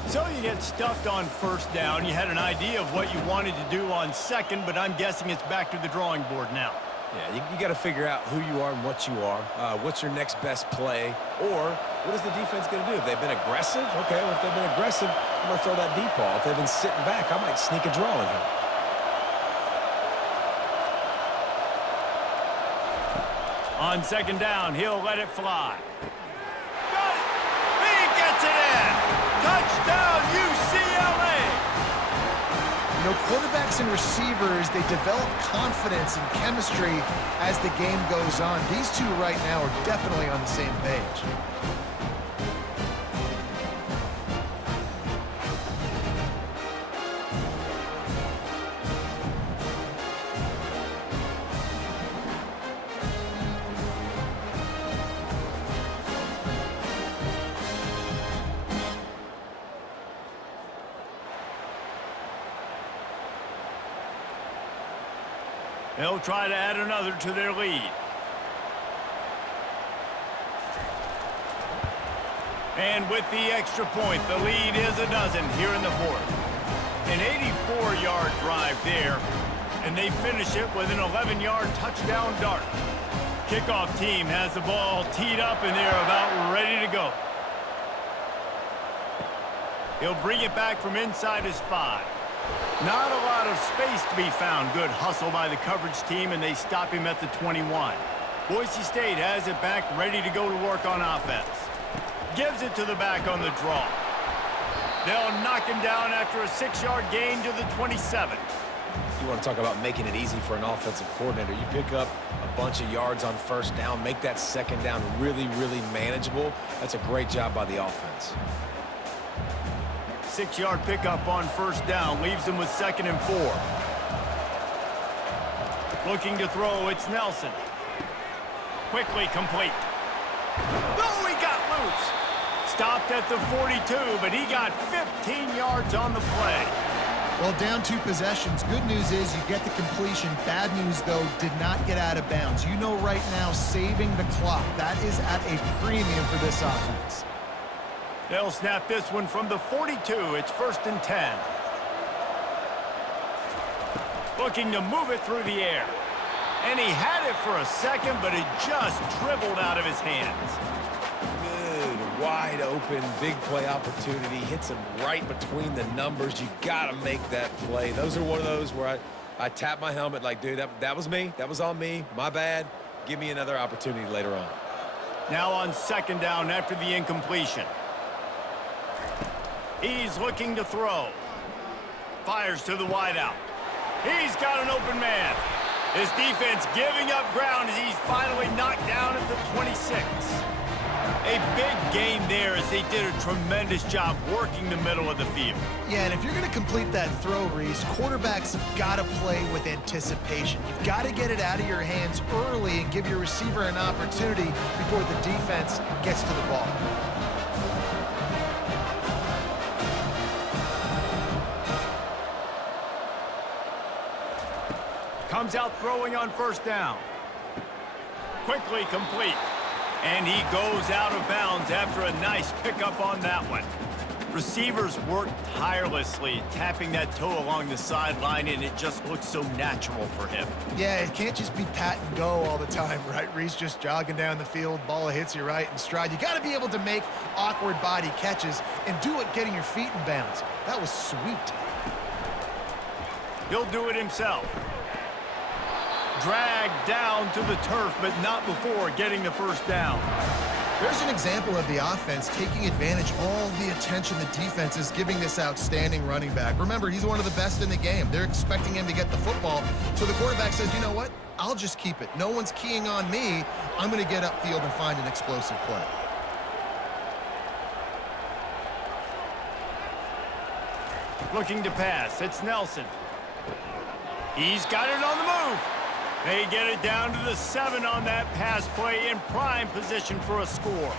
So you get stuffed on first down. You had an idea of what you wanted to do on second, but I'm guessing it's back to the drawing board now. Yeah, you got to figure out who you are and what you are. What's your next best play? Or what is the defense going to do? If they've been aggressive, okay, well, if they've been aggressive, I'm going to throw that deep ball. If they've been sitting back, I might sneak a draw in here. On second down, he'll let it fly. Got it! He gets it in! Touchdown, UCLA! You know, quarterbacks and receivers, they develop confidence and chemistry as the game goes on. These two right now are definitely on the same page. They'll try to add another to their lead. And with the extra point, the lead is a dozen here in the fourth. An 84-yard drive there, and they finish it with an 11-yard touchdown dart. Kickoff team has the ball teed up, and they're about ready to go. He'll bring it back from inside his 5. Not a lot of space to be found. Good hustle by the coverage team, and they stop him at the 21. Boise State has it back, ready to go to work on offense. Gives it to the back on the draw. They'll knock him down after a 6-yard gain to the 27. You want to talk about making it easy for an offensive coordinator. You pick up a bunch of yards on first down, make that second down really, really manageable. That's a great job by the offense. 6-yard pickup on first down leaves them with 2nd and 4. Looking to throw, it's Nelson. Quickly complete. Oh, he got loose. Stopped at the 42, but he got 15 yards on the play. Well, down 2 possessions. Good news is you get the completion. Bad news, though, did not get out of bounds. You know right now, saving the clock. That is at a premium for this offense. They'll snap this one from the 42. It's 1st and 10. Looking to move it through the air. And he had it for a second, but it just dribbled out of his hands. Good, wide open, big play opportunity. Hits him right between the numbers. You got to make that play. Those are one of those where I tap my helmet like, dude, that was me. That was on me. My bad. Give me another opportunity later on. Now on 2nd down after the incompletion. He's looking to throw. Fires to the wideout. He's got an open man. His defense giving up ground as he's finally knocked down at the 26. A big gain there as they did a tremendous job working the middle of the field. Yeah, and if you're going to complete that throw, Reese, quarterbacks have got to play with anticipation. You've got to get it out of your hands early and give your receiver an opportunity before the defense gets to the ball. Comes out throwing on first down. Quickly complete. And he goes out of bounds after a nice pickup on that one. Receivers work tirelessly, tapping that toe along the sideline, and it just looks so natural for him. Yeah, it can't just be pat and go all the time, right? Reese just jogging down the field, ball hits you right in stride. You got to be able to make awkward body catches and do it getting your feet in bounds. That was sweet. He'll do it himself. Dragged down to the turf, but not before getting the first down. There's an example of the offense taking advantage of all the attention the defense is giving this outstanding running back. Remember, he's one of the best in the game. They're expecting him to get the football, so the quarterback says, you know what? I'll just keep it. No one's keying on me. I'm going to get upfield and find an explosive play. Looking to pass. It's Nelson. He's got it on the move. They get it down to the 7 on that pass play in prime position for a score.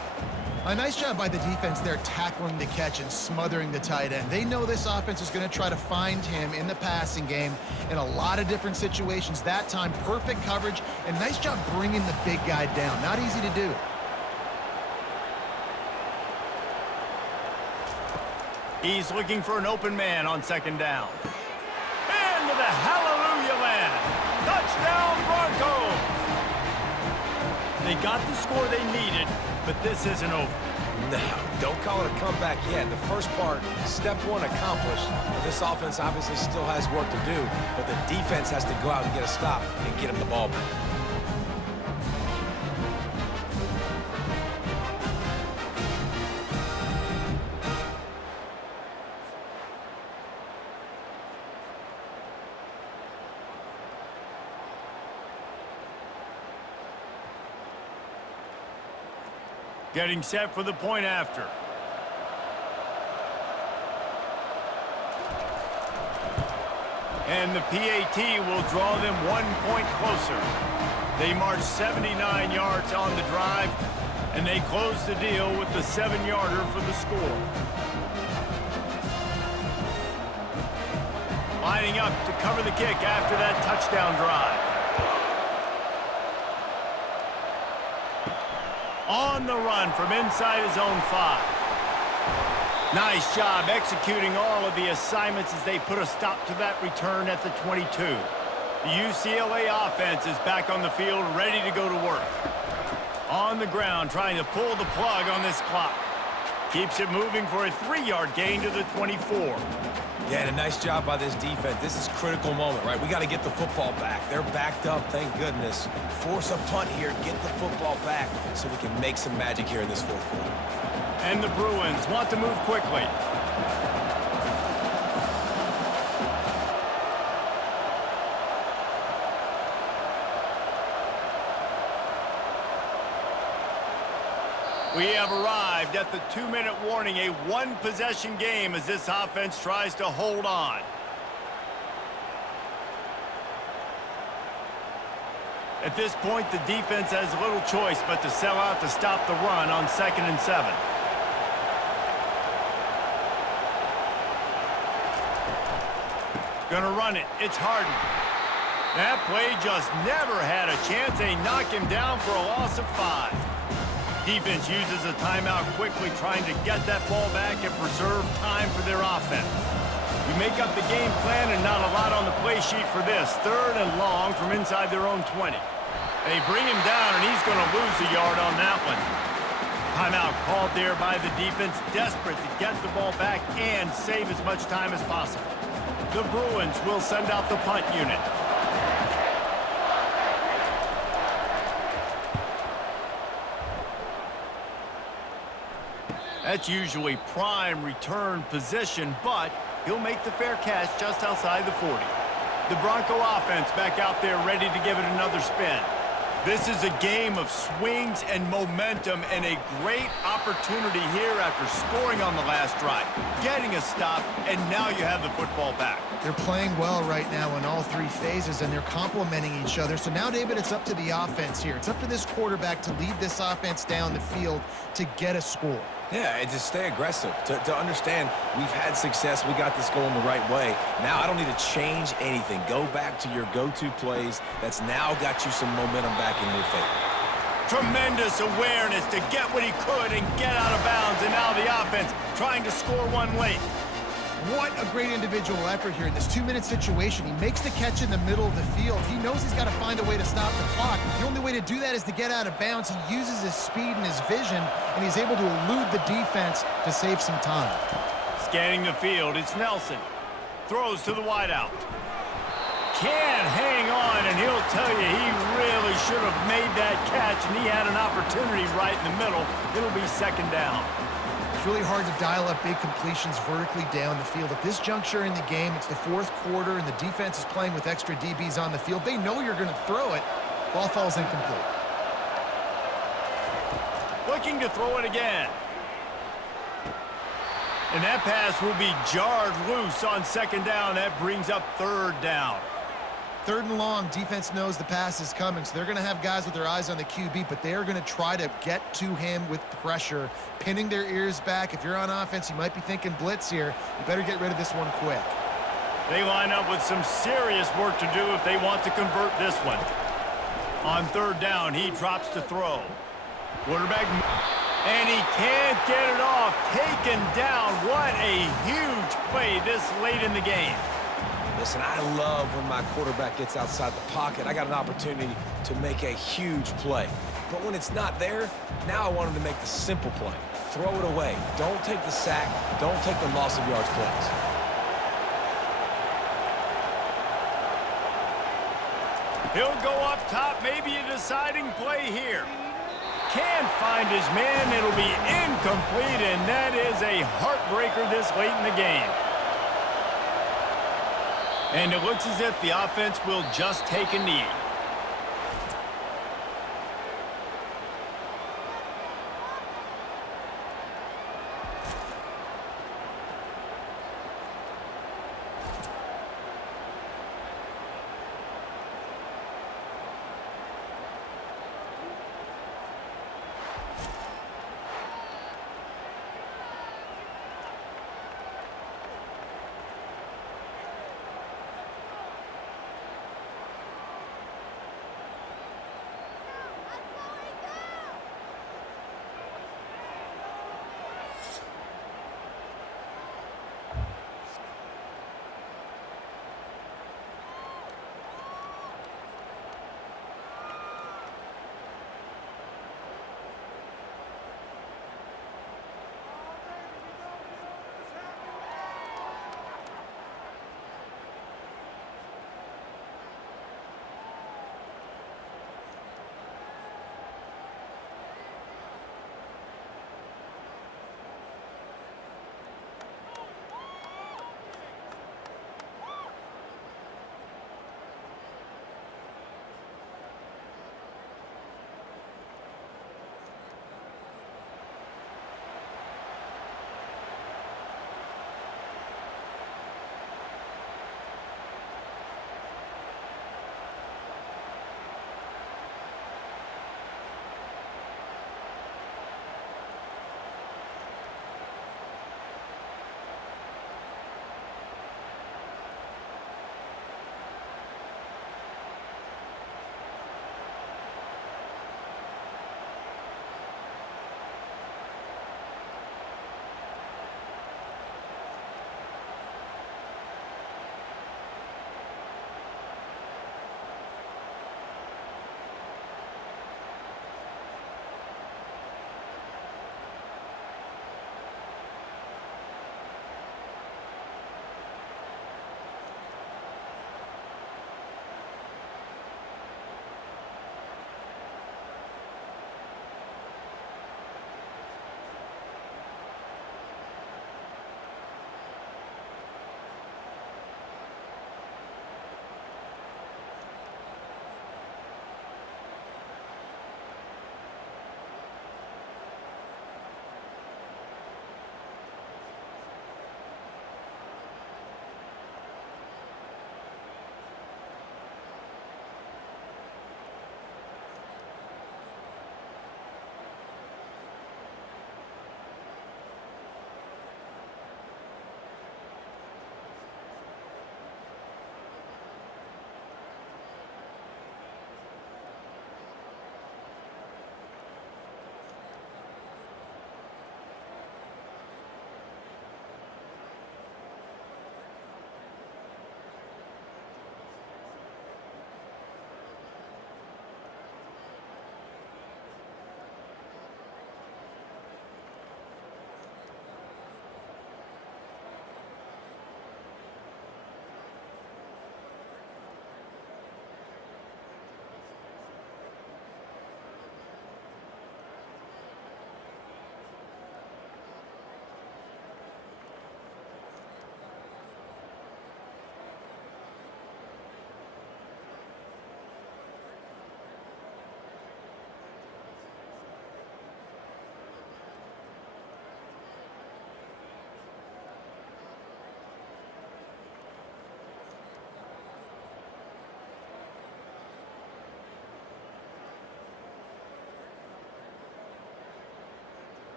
A nice job by the defense there tackling the catch and smothering the tight end. They know this offense is going to try to find him in the passing game in a lot of different situations. That time, perfect coverage and nice job bringing the big guy down. Not easy to do. He's looking for an open man on 2nd down. And to the hallelujah land. Touchdown Broncos! They got the score they needed, but this isn't over. No, don't call it a comeback yet. The first part, step 1 accomplished. But this offense obviously still has work to do, but the defense has to go out and get a stop and get him the ball back. Getting set for the point after. And the PAT will draw them 1 point closer. They march 79 yards on the drive, and they close the deal with the 7-yarder for the score. Lining up to cover the kick after that touchdown drive. On the run from inside his own 5. Nice job executing all of the assignments as they put a stop to that return at the 22. The UCLA offense is back on the field, ready to go to work. On the ground, trying to pull the plug on this clock. Keeps it moving for a 3-yard gain to the 24. Yeah, and a nice job by this defense. This is a critical moment, right? We got to get the football back. They're backed up, thank goodness. Force a punt here, get the football back so we can make some magic here in this 4th quarter. And the Bruins want to move quickly. We have arrived at the 2-minute warning, a one-possession game as this offense tries to hold on. At this point, the defense has little choice but to sell out to stop the run on 2nd and 7. Gonna run it. It's Harden. That play just never had a chance. They knock him down for a loss of 5. Defense uses a timeout quickly, trying to get that ball back and preserve time for their offense. You make up the game plan and not a lot on the play sheet for this. 3rd and long from inside their own 20. They bring him down, and he's going to lose a yard on that one. Timeout called there by the defense, desperate to get the ball back and save as much time as possible. The Bruins will send out the punt unit. That's usually prime return position, but he'll make the fair catch just outside the 40. The Bronco offense back out there ready to give it another spin. This is a game of swings and momentum and a great opportunity here after scoring on the last drive, getting a stop, and now you have the football back. They're playing well right now in all 3 phases, and they're complementing each other. So now, David, it's up to the offense here. It's up to this quarterback to lead this offense down the field to get a score. Yeah, and to stay aggressive, to understand we've had success, we got this going the right way. Now I don't need to change anything. Go back to your go-to plays. That's now got you some momentum back in your favor. Tremendous awareness to get what he could and get out of bounds, and now the offense trying to score one late. What a great individual effort here in this 2-minute situation. He makes the catch in the middle of the field. He knows he's got to find a way to stop the clock. The only way to do that is to get out of bounds. He uses his speed and his vision, and he's able to elude the defense to save some time. Scanning the field, it's Nelson. Throws to the wideout. Can't hang on, and he'll tell you he really should have made that catch, and he had an opportunity right in the middle. It'll be 2nd down. It's really hard to dial up big completions vertically down the field. At this juncture in the game, it's the 4th quarter, and the defense is playing with extra DBs on the field. They know you're going to throw it. Ball falls incomplete. Looking to throw it again. And that pass will be jarred loose on 2nd down. That brings up 3rd down. 3rd and long, defense knows the pass is coming, so they're going to have guys with their eyes on the QB, but they are going to try to get to him with pressure, pinning their ears back. If you're on offense, you might be thinking blitz here. You better get rid of this one quick. They line up with some serious work to do if they want to convert this one. On 3rd down, he drops to throw. Quarterback, and he can't get it off. Taken down. What a huge play this late in the game. Listen, I love when my quarterback gets outside the pocket. I got an opportunity to make a huge play. But when it's not there, now I want him to make the simple play. Throw it away. Don't take the sack. Don't take the loss of yards plays. He'll go up top, maybe a deciding play here. Can't find his man. It'll be incomplete, and that is a heartbreaker this late in the game. And it looks as if the offense will just take a knee.